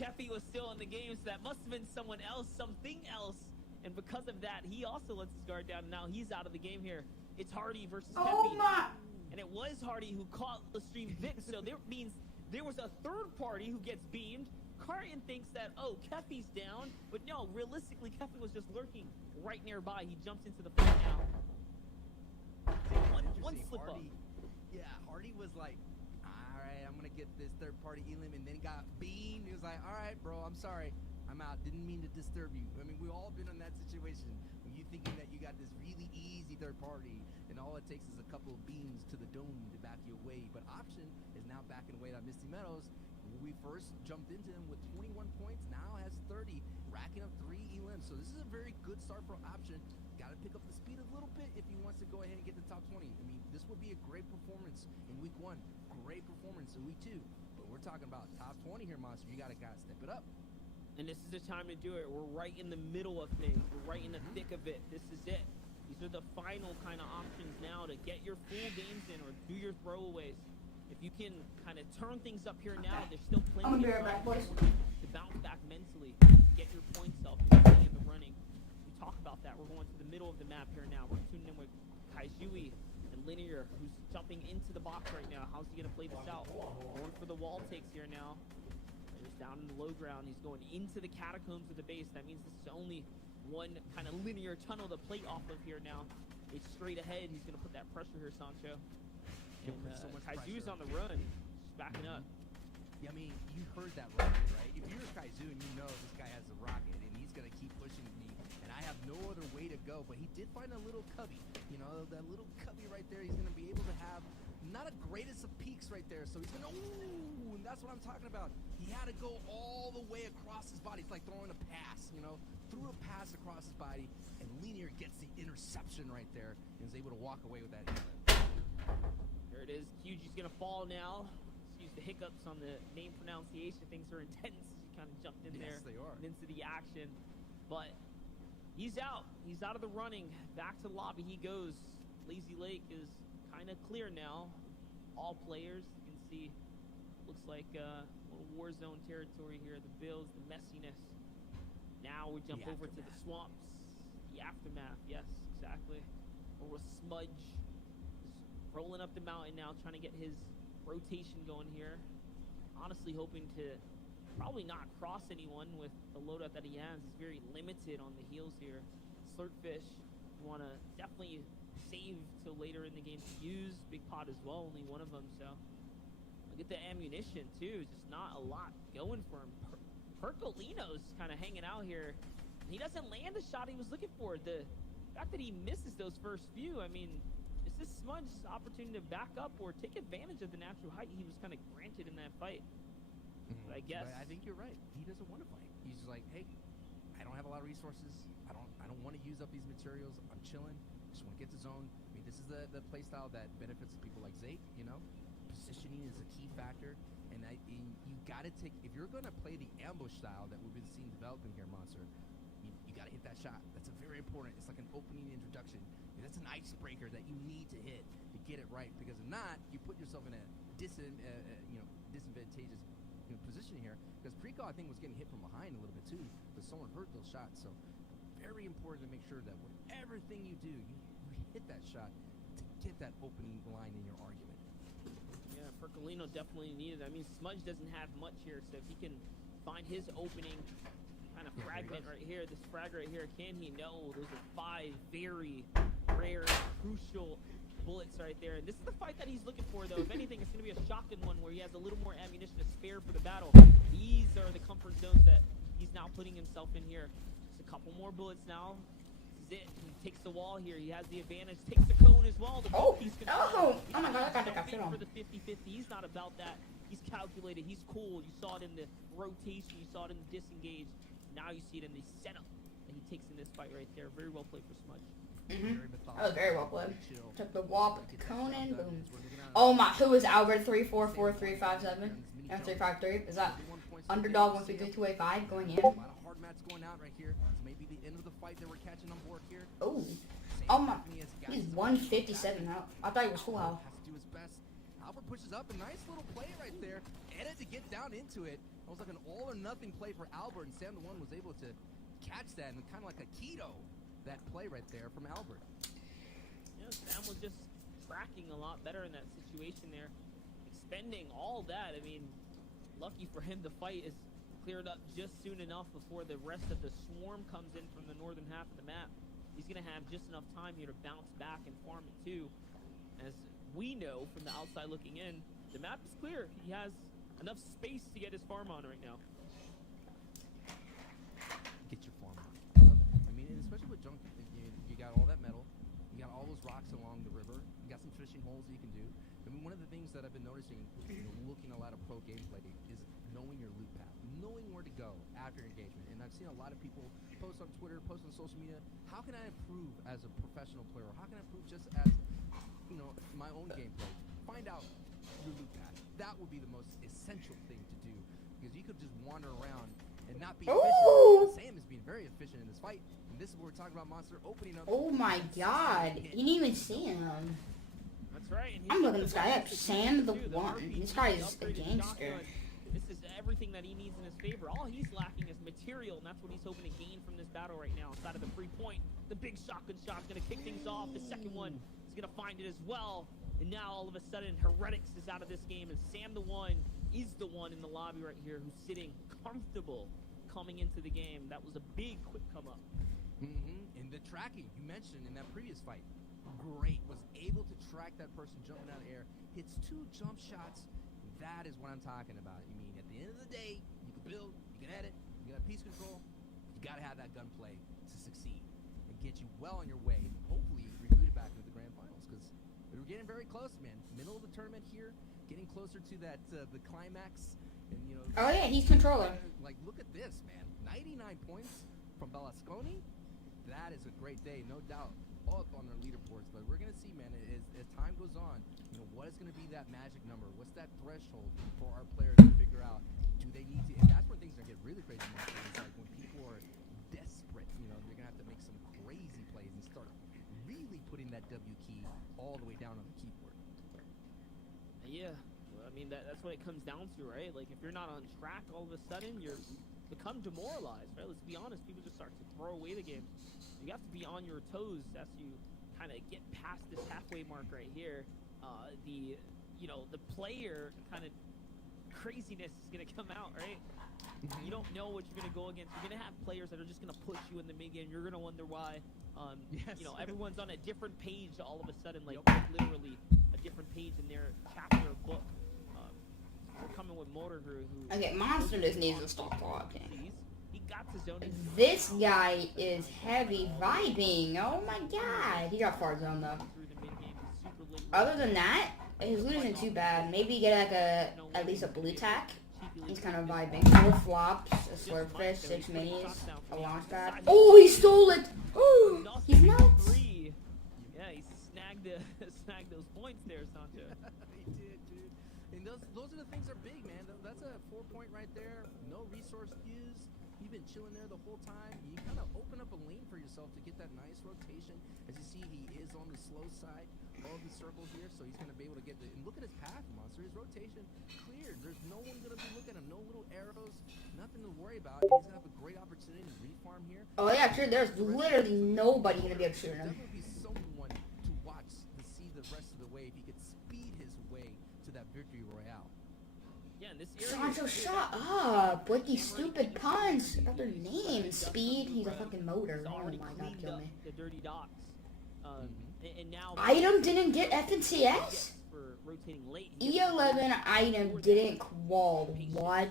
Kepi was still in the game, so that must have been someone else, something else and because of that, he also lets his guard down. Now he's out of the game here. It's Hardy versus Oh Kepi. my! And it was Hardy who caught Livestream Vic, so that means there was a third party who gets beamed. Carton thinks that, oh, Kefi's down, but no, realistically, Kefi was just lurking right nearby. He jumps into the fight now. One slip up. Yeah, Hardy was like, all right, I'm gonna get this third party elim, and then got beamed. He was like, all right, bro, I'm sorry, I'm out. Didn't mean to disturb you. I mean, we've all been in that situation when you thinking that you got this really easy third party, and all it takes is a couple of beams to the dome to back you away. But Option is now backing away on Misty Meadows. We first jumped into him with 21 points, now has 30, racking up 3 elims. So this is a very good start for Option. Got to pick up the speed a little bit if he wants to go ahead and get the top 20. I mean, this would be a great performance in week 1, great performance in week 2. But we're talking about top 20 here, Monster. You got to step it up. And this is the time to do it. We're right in the middle of things. We're right in the thick of it. This is it. These are the final kind of options now to get your full games in or do your throwaways. If you can kind of turn things up here now, there's still plenty of time to bounce back mentally, get your points up, and stay in the running. We talk about that. We're going to the middle of the map here now. We're tuning in with Kaijui and Linear, who's jumping into the box right now. How's he going to play this out? Going for the wall takes here now. He's down in the low ground. He's going into the catacombs of the base. That means this is only one kind of linear tunnel to play off of here now. It's straight ahead. He's going to put that pressure here, Sancho. And so much Kaiju's pressure. on the run, just backing up. Yeah, I mean, you heard that rocket, right? If you're Kaizu and you know this guy has a rocket and he's going to keep pushing me and I have no other way to go, but he did find a little cubby, you know, that little cubby right there. He's going to be able to have not a greatest of peaks right there. So he's going to, ooh, and that's what I'm talking about. He had to go all the way across his body. It's like throwing a pass, you know, threw a pass across his body and Linear gets the interception right there and is able to walk away with that. There it is. QG's going to fall now. Excuse the hiccups on the name pronunciation. Things are intense. He kind of jumped in there they are. and into the action. But he's out. He's out of the running. Back to the lobby he goes. Lazy Lake is kind of clear now. All players. You can see, looks like a little war zone territory here. The builds, the messiness. Now we jump over to the swamps. The aftermath. Yes, exactly. Or with Smudge. Rolling up the mountain now, trying to get his rotation going here. Honestly hoping to probably not cross anyone with the loadout that he has. He's very limited on the heals here. Slurpfish, you want to definitely save till later in the game to use. Big pot as well, only one of them. So look at the ammunition too. Just not a lot going for him. Percolino's kind of hanging out here. He doesn't land the shot he was looking for. The fact that he misses those first few, I mean, this is Smudge's opportunity to back up or take advantage of the natural height he was kind of granted in that fight. But I guess I think you're right. He doesn't want to fight. He's just like, hey, I don't have a lot of resources. I don't want to use up these materials. I'm chilling. Just want to get to zone. I mean, this is the play style that benefits people like Zake. You know, positioning is a key factor, and you got to take if you're gonna play the ambush style that we've been seeing developing here, Monster. You got to hit that shot. That's a very important. It's like an opening introduction. That's an icebreaker that you need to hit to get it right, because if not, you put yourself in a disadvantageous position here. Because Preco, I think, was getting hit from behind a little bit too, but someone hurt those shots. So very important to make sure that whatever thing you do, you hit that shot to get that opening line in your argument. Yeah, Percolino definitely needed. I mean, Smudge doesn't have much here, so if he can find his opening kind of fragment right here, this frag right here, can he? No, those are 5 very rare, crucial bullets right there. And this is the fight that he's looking for, though. If anything, it's going to be a shotgun one where he has a little more ammunition to spare for the battle. These are the comfort zones that he's now putting himself in here. Just a couple more bullets now. This is it. He takes the wall here. He has the advantage. Takes the cone as well. The piece oh my god, I got the capture on. For the 50-50. He's not about that. He's calculated. He's cool. You saw it in the rotation. You saw it in the disengage. Now you see it in the setup that he takes in this fight right there. Very well played for Smudge. That was very well played. Took the wall, put the cone in, boom. Oh my, who is Albert 344357 and 353? Is that Underdog 133285 going in? A lot of hard mats going out right here. It's maybe the end of the fight that we're catching on board here. Oh. Oh my, he's 157 out. I thought he was full health. Has to do his best. Albert pushes up, a nice little play right there. Edit to get down into it. It was like an all or nothing play for Albert, and Sam the One was able to catch that and kind of like a keto that play right there from Albert. Yeah, Sam was just tracking a lot better in that situation there, expending all that. I mean, lucky for him, the fight is cleared up just soon enough before the rest of the swarm comes in from the northern half of the map. He's going to have just enough time here to bounce back and farm it too. As we know from the outside looking in, the map is clear. He has enough space to get his farm on right now. Get your farm on. I love it. I mean, and especially with junk, you got all that metal, you got all those rocks along the river, you got some fishing holes that you can do. I mean, one of the things that I've been noticing, looking a lot of pro gameplay, is knowing your loot path, knowing where to go after engagement. And I've seen a lot of people post on Twitter, post on social media, how can I improve as a professional player? How can I improve just as, my own gameplay? Find out your loot path. That would be the most essential thing to do, because you could just wander around and not be efficient. But Sam is being very efficient in this fight, and this is what we're talking about, Monster opening up. Oh my god, you didn't even see him. That's right. And I'm looking this guy up. Sam the One. This guy is a gangster. This is everything that he needs in his favor. All he's lacking is material, and that's what he's hoping to gain from this battle right now. Inside of the free point, the big shotgun shot's going to kick things off. The second one is going to find it as well. And now all of a sudden, Heretics is out of this game, and Sam the One is the one in the lobby right here who's sitting comfortable coming into the game. That was a big, quick come up. And the tracking you mentioned in that previous fight, great. Was able to track that person jumping out of the air. Hits 2 jump shots. That is what I'm talking about. I mean, at the end of the day, you can build, you can edit, you got piece control. You got to have that gunplay to succeed and get you well on your way. Hopefully, reboot it back into the grand finals, because we're getting very close, man. Middle of the tournament here, getting closer to that the climax. And Oh yeah, he's controller. like, look at this, man. 99 points from Belasconi. That is a great day, no doubt. All up on their leaderboards, but we're gonna see, man. As time goes on, what is gonna be that magic number? What's that threshold for our players to figure out? Do they need to? And that's where things are gonna get really crazy. It's like when people are desperate, they're gonna have to make some crazy plays and start really putting that W key all the way down on the keyboard. Yeah, well, I mean, that's what it comes down to, right? Like, if you're not on track, all of a sudden, you're become demoralized, right? Let's be honest, people just start to throw away the game. You have to be on your toes as you kind of get past this halfway mark right here. The player kind of craziness is going to come out, right? You don't know what you're going to go against. You're going to have players that are just going to push you in the mid game. You're going to wonder why. Yes. Everyone's on a different page all of a sudden, like literally a different page in their chapter or book. We're coming with Motor who Okay, Monster just needs to stop talking. He got his own. This guy is heavy vibing. Oh my god. He got far zone though. Through the mid game, super late. Other than that, his loot isn't too bad. Maybe get like at least a blue tack. He's kind of vibing. 4 flops, a slurp fish, 6 minis, a launch pad. Oh, he stole it! Oh, he's nuts. Three. Yeah, he snagged those points there, Sancho. He did, dude. And those are the things that are big, man. That's a 4-point right there. No resource used. You've been chilling there the whole time. You kind of open up a lane for yourself to get that nice rotation. As you see, he is on the slow side of the circle here, so he's going to be able to get and look at his path, Monster. His rotation cleared. There's no one going to be looking at him. No little arrows. Nothing to worry about. He's going to have a great opportunity to refarm here. Oh yeah, sure. There's literally nobody gonna be able to shoot him. There would be someone to watch to see the rest of the way if he could speed his way to that victory royale. Yeah, in this area. Sancho, shut up with these stupid puns about their names. Speed, he's a fucking motor. He's Oh already my god, cleaned kill up me. the dirty docks. And now Item didn't get FNCS? for rotating late. He E11 item didn't qual. What?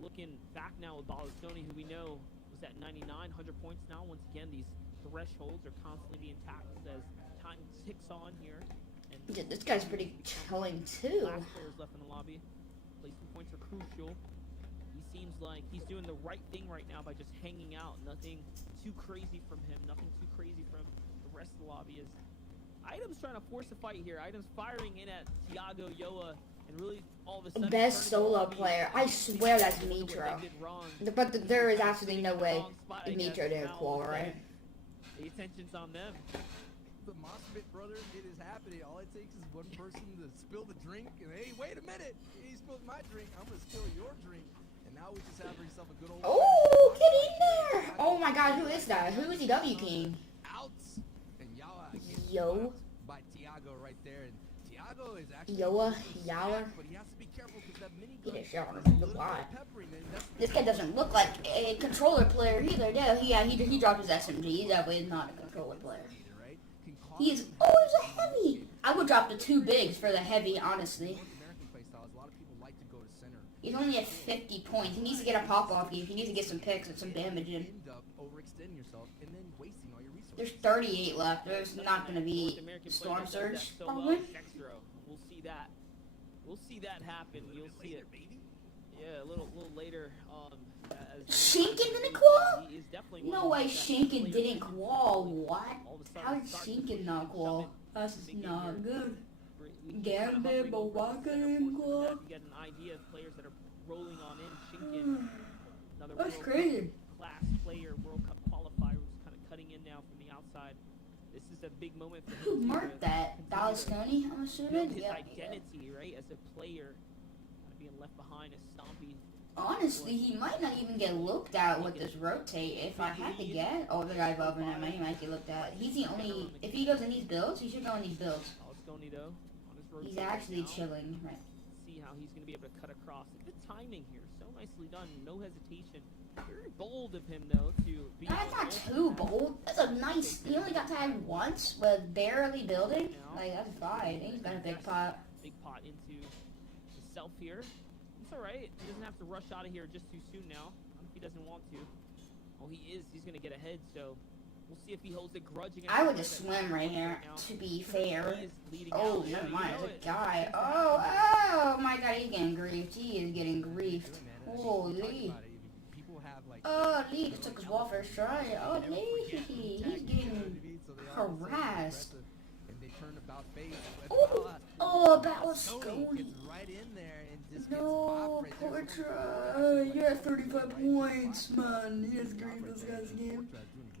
Looking back now with Balastoni, who we know was at 99, 100 points now. Once again, these thresholds are constantly being tackled as time ticks on here. And Yeah, this guy's pretty chilling too. last players left in the lobby. Placement points are crucial. He seems like he's doing the right thing right now by just hanging out. Nothing too crazy from him. Nothing too crazy from the rest of the lobby. Is Item's trying to force a fight here. Item's firing in at Tiago, Yoa, and really all of a sudden Best turning the solo lobby player. I swear that's into what they Mitro. did wrong. But there is absolutely no way Wrong spot, I Mitro guess. didn't Now qual, all of a right? sudden, The attention's on them. The Mossbit brothers, it is happening. All it takes is one person to spill the drink, and hey, wait a minute, he spilled my drink. I'm gonna spill your drink, and now we just have ourselves a good old. Oh, get in there! Oh my my god, who is that? Who is he W King? Out. And Yawa gets Yo. blocked by Tiago right there. And Tiago is actually Yoa, able to Yawa. stack, but he has to be careful because that He minigun just shot is him. a little Why? bit peppering, and that's This kid doesn't look like a controller player either. Yeah, he dropped his SMG. He's definitely not a controller player. right? Can cause He's some always a havoc. heavy. I would drop the 2 bigs for the heavy, honestly. North American playstyles, a lot of people like to go to center. He's only at 50 points. He needs to get a pop-off game. He needs to get some picks and some damage in. End up overextending yourself and then wasting all your resources. There's 38 left. There's not going to be North American Storm player that does Surge, that so well, probably. Dextro. We'll see that. We'll see that happen. You'll see it. Yeah, a little later. Shinken didn't qual? He is definitely No one way of the best Shinken players didn't in the qual. league. What? All of a sudden How did starts to Shinken not shove qual? it, That's big not here. good. We can Gambit, kinda hovering but over why the couldn't center him portion of qual? that to get an idea of players that are rolling on in. Shinken, another That's World crazy. Cup class player, World Cup qualifier, who's kind of cutting in now from the outside. This is a big moment for him. Who to marked that? Dallas Stoney, I'm build assuming? his Yeah. identity, right, as a player, kind of being left behind as Stompy. Honestly, he might not even get looked at with this rotate. If I had to get, oh, the guy above him, he might get looked at. He's the only, if he goes in these builds, he should go in these builds. Stoney, though, on his road. He's actually chilling, right? See how he's going to be able to cut across. Good timing here. So nicely done. No hesitation. Very bold of him, though, to be. That's not too bold. That's a nice, he only got tagged once, but barely building. Like, that's fine. He's got a big pot. Big pot into himself here. It's alright. He doesn't have to rush out of here just too soon now. If he doesn't want to. Oh, he is. He's going to get ahead, so we'll see if he holds a grudge against I would the just player swim that right here, now. to be fair. He is leading Oh, out. Yeah, never you mind, know there's it. a guy. Oh my god, he's getting griefed. He is getting griefed. Holy. People have like Oh, Lee just took his wall first try. Oh, Lee, he's getting harassed. and they turn about face. Oh, that was Stoney Stoney. gets right in there and just No, gets bopped right there. Portra. You're at 35 points, man. He just griefed this guy's game.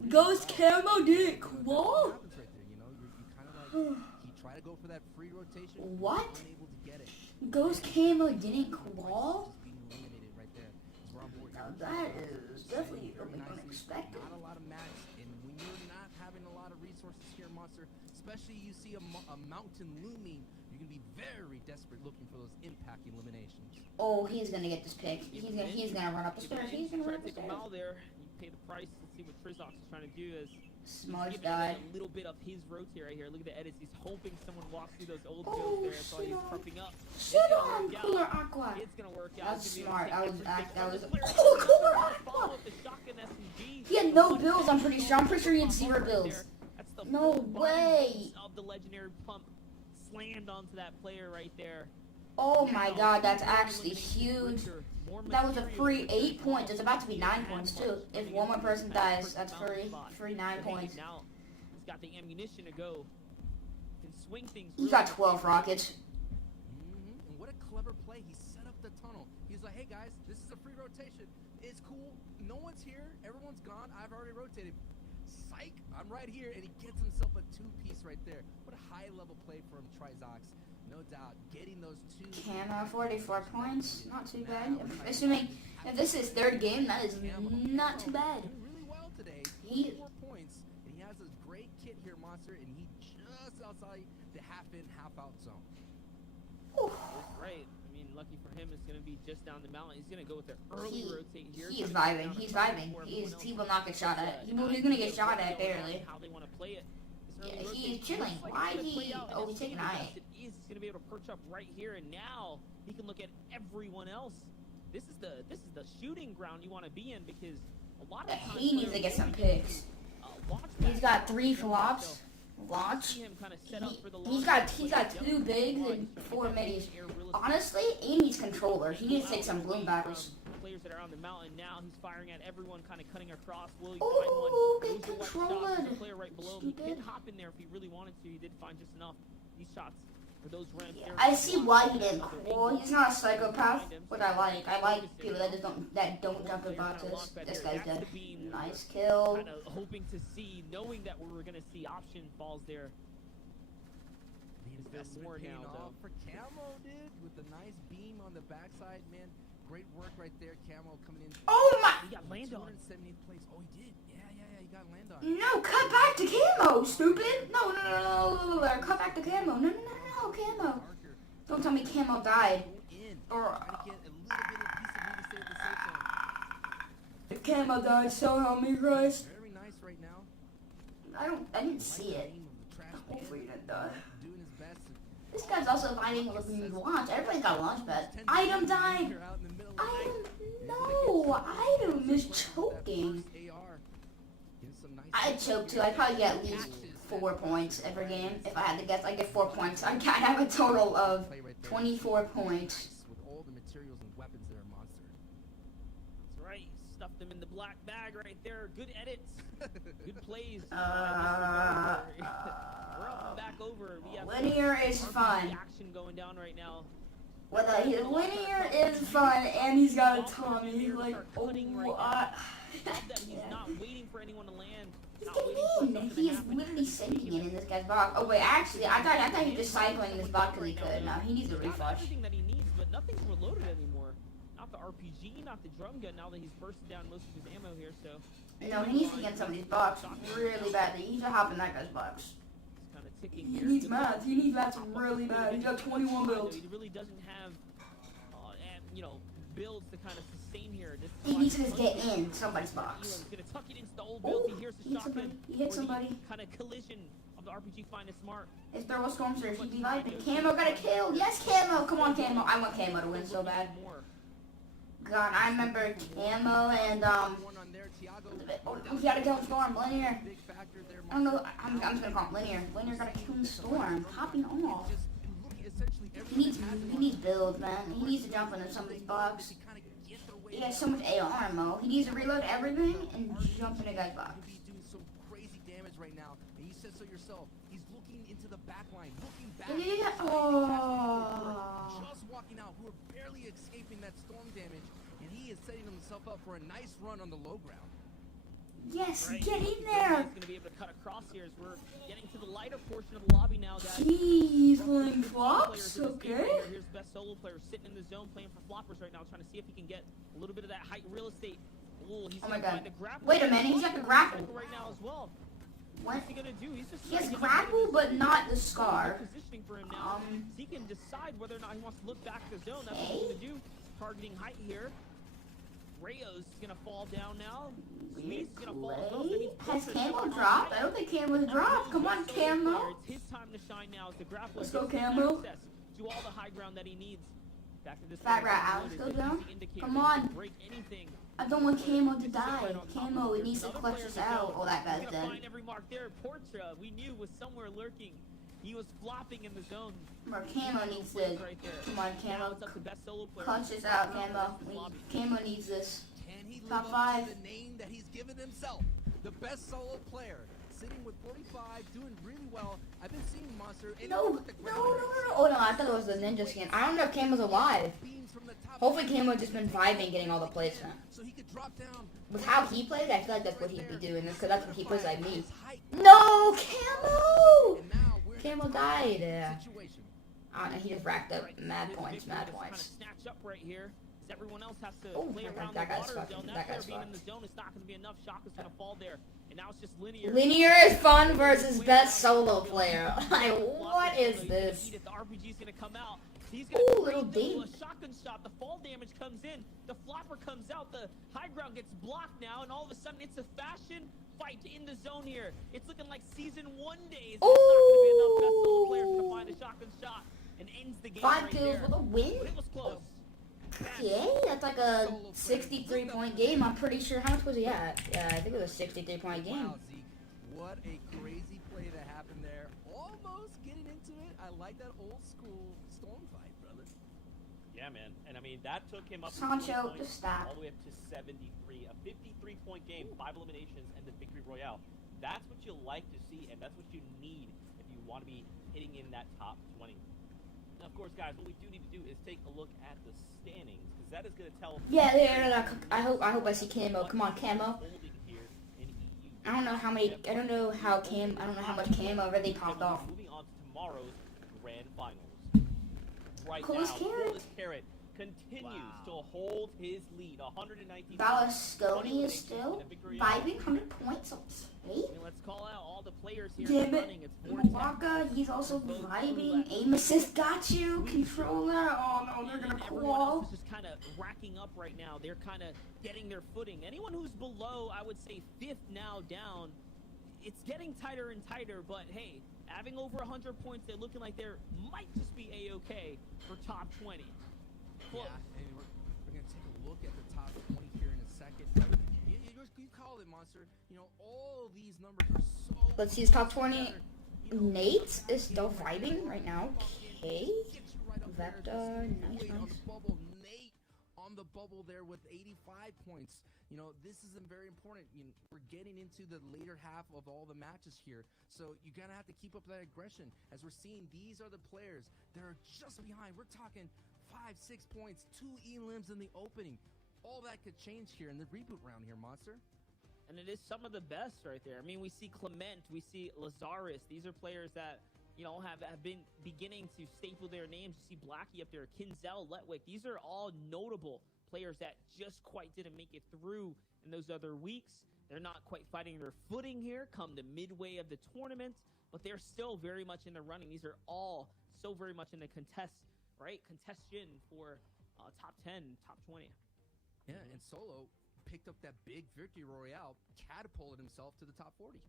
Ghost Camo didn't qual? Happens right there, you know, you kind of like he tried to go for that free rotation. but was What? Unable to get it. Ghost Camo didn't qual? Just being eliminated right there. It's wrong board. Now that is definitely Very nicely. unexpected. Not a lot of match, and when you're not having a lot of resources here, Monster, especially you see a mountain looming, you're gonna be very desperate looking for those impact eliminations. Oh, he's gonna get this pick. He's gonna run up the stairs. He's gonna run up the Take him stairs. out there. You pay the price. Let's see what Trizox is trying to do. As Smarts giving died. a little bit of his rotate right here. Look at the edits. He's hoping someone walks through those old Oh, builds there. That's why he's shit on. prepping up. Shit It's gonna on, work out. Cooler Aqua. It's gonna work out. That's He's gonna be smart. able to That take was everything that was. from the player. Oh, Cooler Follow Aqua. up the shotgun SMG. He had no builds. I'm pretty sure. I'm pretty sure he had 0 builds. That's the No full body way. of the legendary pump slammed onto that player right there. Oh my god, that's actually huge. That was a free 8 points. It's about to be 9 points too. If one more person dies, that's free. Free 9 points. Now he's got the ammunition to go. Can swing things. He really got quick. 12 rockets. And what a clever play. He set up the tunnel. He's like, hey guys, this is a free rotation. It's cool. No one's here. Everyone's gone. I've already rotated. Psych, I'm right here. And he gets himself a 2-piece right there. What a high-level play from Trizox. No doubt. Getting those 2... Camo 44 points. Not too bad. Assuming if this is 3rd game, that is not too bad. Doing really well today. He- 4 points. And he has a great kit here, Monster. And he just outside the half-in, half-out zone. Whew. That's right. I mean, lucky for him, it's going to be just down the mountain. He's going to go with the early rotate here. He is vibing. He's vibing. He will not get shot at. He's gonna get shot at barely. How they want to play it. This Yeah, early he is rotate chilling. looks like Why it's gonna he- play out, oh, and he's as taking fast eye. as it is, he's going to be able to perch up right here, and now he can look at everyone else. This is the shooting ground you want to be in because a lot of times He needs to get some picks. He's got 3 flops. Launch. He's got 2 bigs and 4 middies. Honestly, he needs controller. He needs to take some bloom backers. Players that are on the mountain now, he's firing at everyone, kind of cutting across. Will he Ooh, find one? get Those are white controlled. shots. There's a player right below him. He Stupid. could hop in there if he really wanted to. He did find just enough. These shots for those ramps. there. I see why he didn't qual. He's not a psychopath, which I like. I like people that just don't jump in boxes. This guy's dead. Nice kill. Kind of hoping to see, knowing that we were going to see option falls there. The There's investment more paying now, off though. for Camo, dude, with the nice beam on the backside, man. Great work right there, Camo coming in. Oh my! He got landed on. 270th place. Oh, he did. Yeah. you gotta land on. No, cut back to camo, stupid. No. Cut back to camo. No, camo. Marker. Don't tell me camo died. Go in. Or Try to get a little bit of piece of real estate at the safe zone. if camo died, so help me Christ. Very nice right now. I didn't see it. Aim of the trash Hopefully can. you didn't die. Doing his best to This guy's also finding looking launch. Everybody's got a launch pad. Item died. Here out in the middle of the Item, night. no. Item is choking. I'd choke too. I'd probably get at least 4 points every game. If I had to guess, I'd get 4 points. I'd have a total of 24 points. With all the materials and weapons that are monster. That's right. Stuffed them in the black bag right there. Good edits. Good plays. We're up and back over. We have Linear is RPG fun. action going down right now. Linear is fun, and he's got a Tommy. He's like, oh, Love that he's not waiting for anyone to land. he's Not waiting for getting in. something to He's happen. literally sinking it in this guy's box. Oh wait, actually, I thought he was just cycling this box because he could. No, he needs a He's got refresh. everything that he needs, but nothing's reloaded anymore. Not the RPG, not the drum gun. Now that he's bursted down most of his ammo here, so No, he needs to get some of these boxes really badly. He needs to hop in that guy's box. it's kind of ticking He here. needs mats. He needs mats really bad. He's got 21 builds. He really doesn't have, builds to kind of sustain here. This He needs to just get in somebody's box. Elam's gonna tuck it into the old build. He hears the He hit shotgun. somebody. He hit somebody. Kind of collision of the RPG Find It Smart. His thermal storm surge. He be vibing. Camo got a kill. Yes, Camo. Come on, Camo. I want Camo to win so bad. More. God, I remember Camo and One on there, Tiago. we gotta kill Storm. Linear. Big factor there. I don't know. I'm just gonna call him Linear. Linear gotta kill Storm. Popping off. Just look, essentially He needs build, man. He needs to jump into somebody's box. He has so much AR ammo. He needs to reload everything and jump in a guy's box. He's doing some crazy damage right now, and you said so yourself. He's looking into the back line, looking back. Oh. Just walking out, who are barely escaping that storm damage, and he is setting himself up for a nice run on the low ground. Yes, Right. get in He's there. gonna be able to cut across here as we're getting to the lighter portion of the lobby now, guys. Jeez, playing Players flops. in this game right Okay. here. Here's the best solo player sitting in the zone playing for floppers right now, trying to see if he can get a little bit of that height real estate. Ooh, he's Oh my gonna God. find the grapple. Wait a minute, he's got the grapple. Right now as well. What? What's he gonna do? He's just He has trying to get grapple, his- but not the scar. Positioning for him now. So he can decide whether or not he wants to look back at the zone. That's what he's gonna do. Targeting height here. Rayo's gonna fall down now. Sweet's gonna fall as well. So that means Has both are Camo showing dropped? height. I don't think Camo's dropped. Come on, Camo. It's his time to shine now as the grappler Let's go, gets him Camo. access to all the high ground that he needs. Back to this Fat one, Rat it's Alex an still down? indicator Come that he on. can break anything. I don't want Camo to die. Camo, it needs to Another clutch player us to go. out. Oh, that He's guy's gonna dead. find every mark there. Portra, we knew, was somewhere lurking. He was flopping in the zone. Bro, Camo needs this. Right there. Come on, Now Camo. it's up to best solo player. Clutch us out, Camo. Camo needs this. Can he live Top up five. to the name that he's given himself? The best solo player, sitting with 45, doing really well. I've been seeing Monster. And No. with the ground Oh no, I thought it was the ninja skin. I don't know if Camo's alive. beams from the top Hopefully Camo's just been vibing, getting all the placement. so he could drop down. With how he plays, I feel like that's what he'd be doing. Because that's what he plays like me. His height. No, Camo! And now we're in a Camo died. Yeah. situation. He just racked up Right, mad his points, victory mad to points. Kind of snatch up right here. As everyone else has to Oh, play around that the guy's water fucked. zone. That That player guy's being in fucked. the zone is not going to be enough. Shotgun's going to fall there. And now it's just linear. Linear is fun versus best solo player. Like, what is this? The RPG's going to come out. He's Ooh, going to little a dink. shotgun shot. The fall damage comes in. The flopper comes out. The high ground gets blocked now. And all of a sudden, it's a fashion fight in the zone here. It's looking like season 1 days. It's not going to be enough. Best solo player's going to find a shotgun shot and ends the game 5 right kills there. with a win? But it was close. Okay, that's like a 63-point game. I'm pretty sure. How much was he at? Yeah, I think it was a 63-point game. Wow, Zeke, what a crazy play that happened there. Almost getting into it. I like that old school storm fight, brother. Yeah, man. And I mean, that took him up to Sancho, 20 just stop. all the way up to 73. A 53-point game, 5 eliminations, and the victory royale. That's what you like to see, and that's what you need if you want to be hitting in that top 20. Now, of course, guys, what we do need to do is take a look at the standings, because that is going to tell. Yeah. I hope I see Camo. Come on, Camo. Holding here in EU. I don't know how many. I don't know how much Camo really popped off. Moving on to tomorrow's grand finals. Right Coolest now, Carrot. Coolest Carrot continues to hold his lead, 119. Balasconi is still vibing 100 points. Okay. I mean, let's call out all the players here Damn it. running. It's Vortex. Waka, he's also vibing. Aim assist got you. Controller. Oh no, they're gonna Everyone else crawl. is just kind of racking up right now. They're kind of getting their footing. Anyone who's below, I would say 5th now down, it's getting tighter and tighter, but hey, having over 100 points, they're looking like they might just be A-okay for top 20. Close. Yeah, and we're going to take a look at the top 20 here in a second. You call it, Monster. You know, all these numbers are so... Let's see his top 20. Nate is still vibing right now. Okay. Vector, nice, On nice. the bubble, Nate on the bubble there with 85 points. You know, this is very important. You know, we're getting into the later half of all the matches here, so you're gonna have to keep up that aggression. As we're seeing, these are the players that are just behind. We're talking 5-6 points, 2 elims in the opening. All that could change here in the reboot round here, Monster. And it is some of the best right there. I mean, we see Clement, we see Lazarus. These are players that, you know, have been beginning to staple their names. You see Blackie up there, Kinzel, Letwick. These are all notable players that just quite didn't make it through in those other weeks. They're not quite finding their footing here come the midway of the tournament, but they're still very much in the running. These are all so very much in the contestation for top 10, top 20. Yeah, and Solo picked up that big victory royale, catapulted himself to the top 40.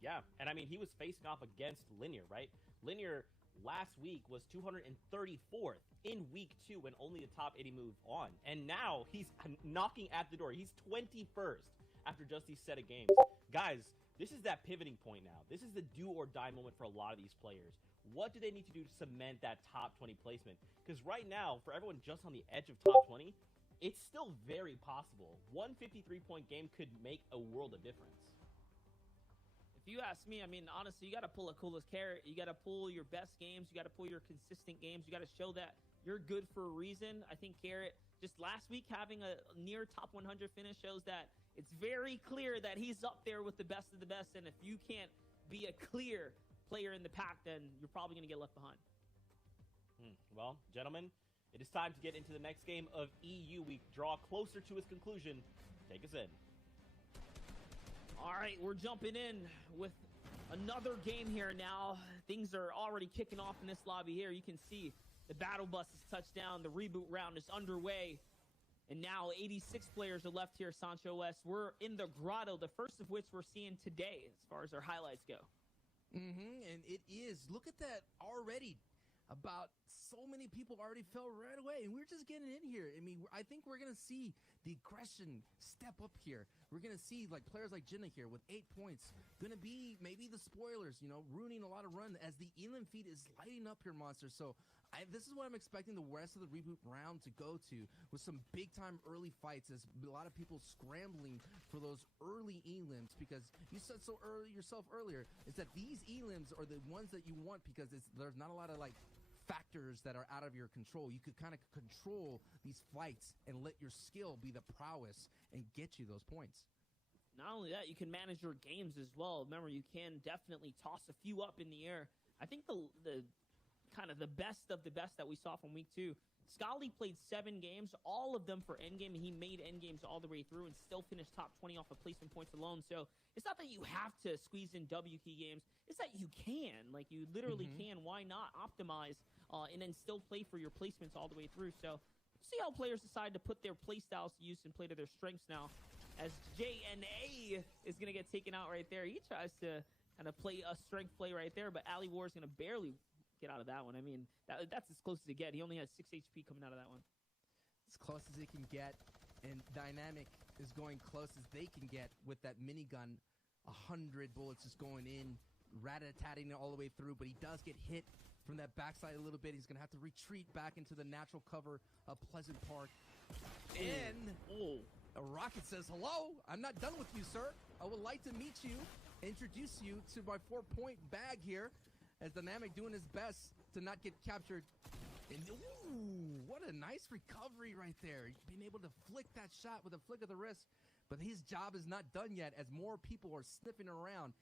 Yeah, and I mean, he was facing off against Linear, right? Linear last week was 234th in week 2 when only the top 80 moved on. And now he's knocking at the door. He's 21st after just these set of games. Guys, this is that pivoting point now. This is the do or die moment for a lot of these players. What do they need to do to cement that top 20 placement? Because right now, for everyone just on the edge of top 20, it's still very possible. One 53-point game could make a world of difference. If you ask me, I mean, honestly, you got to pull a coolest carrot. You got to pull your best games. You got to pull your consistent games. You got to show that you're good for a reason. I think Carrot, just last week, having a near top 100 finish shows that it's very clear that he's up there with the best of the best. And if you can't be a clear player in the pack, then you're probably going to get left behind. Well, gentlemen, it is time to get into the next game of EU. We draw closer to its conclusion. Take us in. All right, we're jumping in with another game here now. Things are already kicking off in this lobby here. You can see the battle bus has touched down. The reboot round is underway. And now 86 players are left here, Sancho West. We're in the grotto, the first of which we're seeing today as far as our highlights go. And it is. Look at that already. About so many people already fell right away, and we're just getting in here. I mean, I think we're going to see the aggression step up here. We're going to see like players like Jinna here with 8 points. Going to be maybe the spoilers, you know, ruining a lot of run as the Elam feed is lighting up here, Monster. So this is what I'm expecting the rest of the reboot round to go to, with some big-time early fights as a lot of people scrambling for those early elims, because you said so early yourself earlier, is that these elims are the ones that you want because there's not a lot of like factors that are out of your control. You could kind of control these fights and let your skill be the prowess and get you those points. Not only that, you can manage your games as well. Remember, you can definitely toss a few up in the air. I think the kind of the best of the best that we saw from week 2, Scully played 7 games, all of them for endgame, and he made endgames all the way through and still finished top 20 off of placement points alone. So it's not that you have to squeeze in W key games, it's that you can. Like, you literally can. Why not optimize and then still play for your placements all the way through? So see how players decide to put their play styles to use and play to their strengths now. As JNA is going to get taken out right there. He tries to kind of play a strength play right there, but Ali War is going to barely get out of that one. I mean, that's as close as it get. He only has 6 HP coming out of that one. As close as it can get, and Dynamic is going close as they can get with that minigun. 100 bullets just going in, rat-a-tatting it all the way through, but he does get hit from that backside a little bit. He's going to have to retreat back into the natural cover of Pleasant Park. And a rocket says, "Hello, I'm not done with you, sir. I would like to meet you, introduce you to my 4-point bag here," as Dynamic doing his best to not get captured. And ooh, what a nice recovery right there. Being able to flick that shot with a flick of the wrist. But his job is not done yet, as more people are sniffing around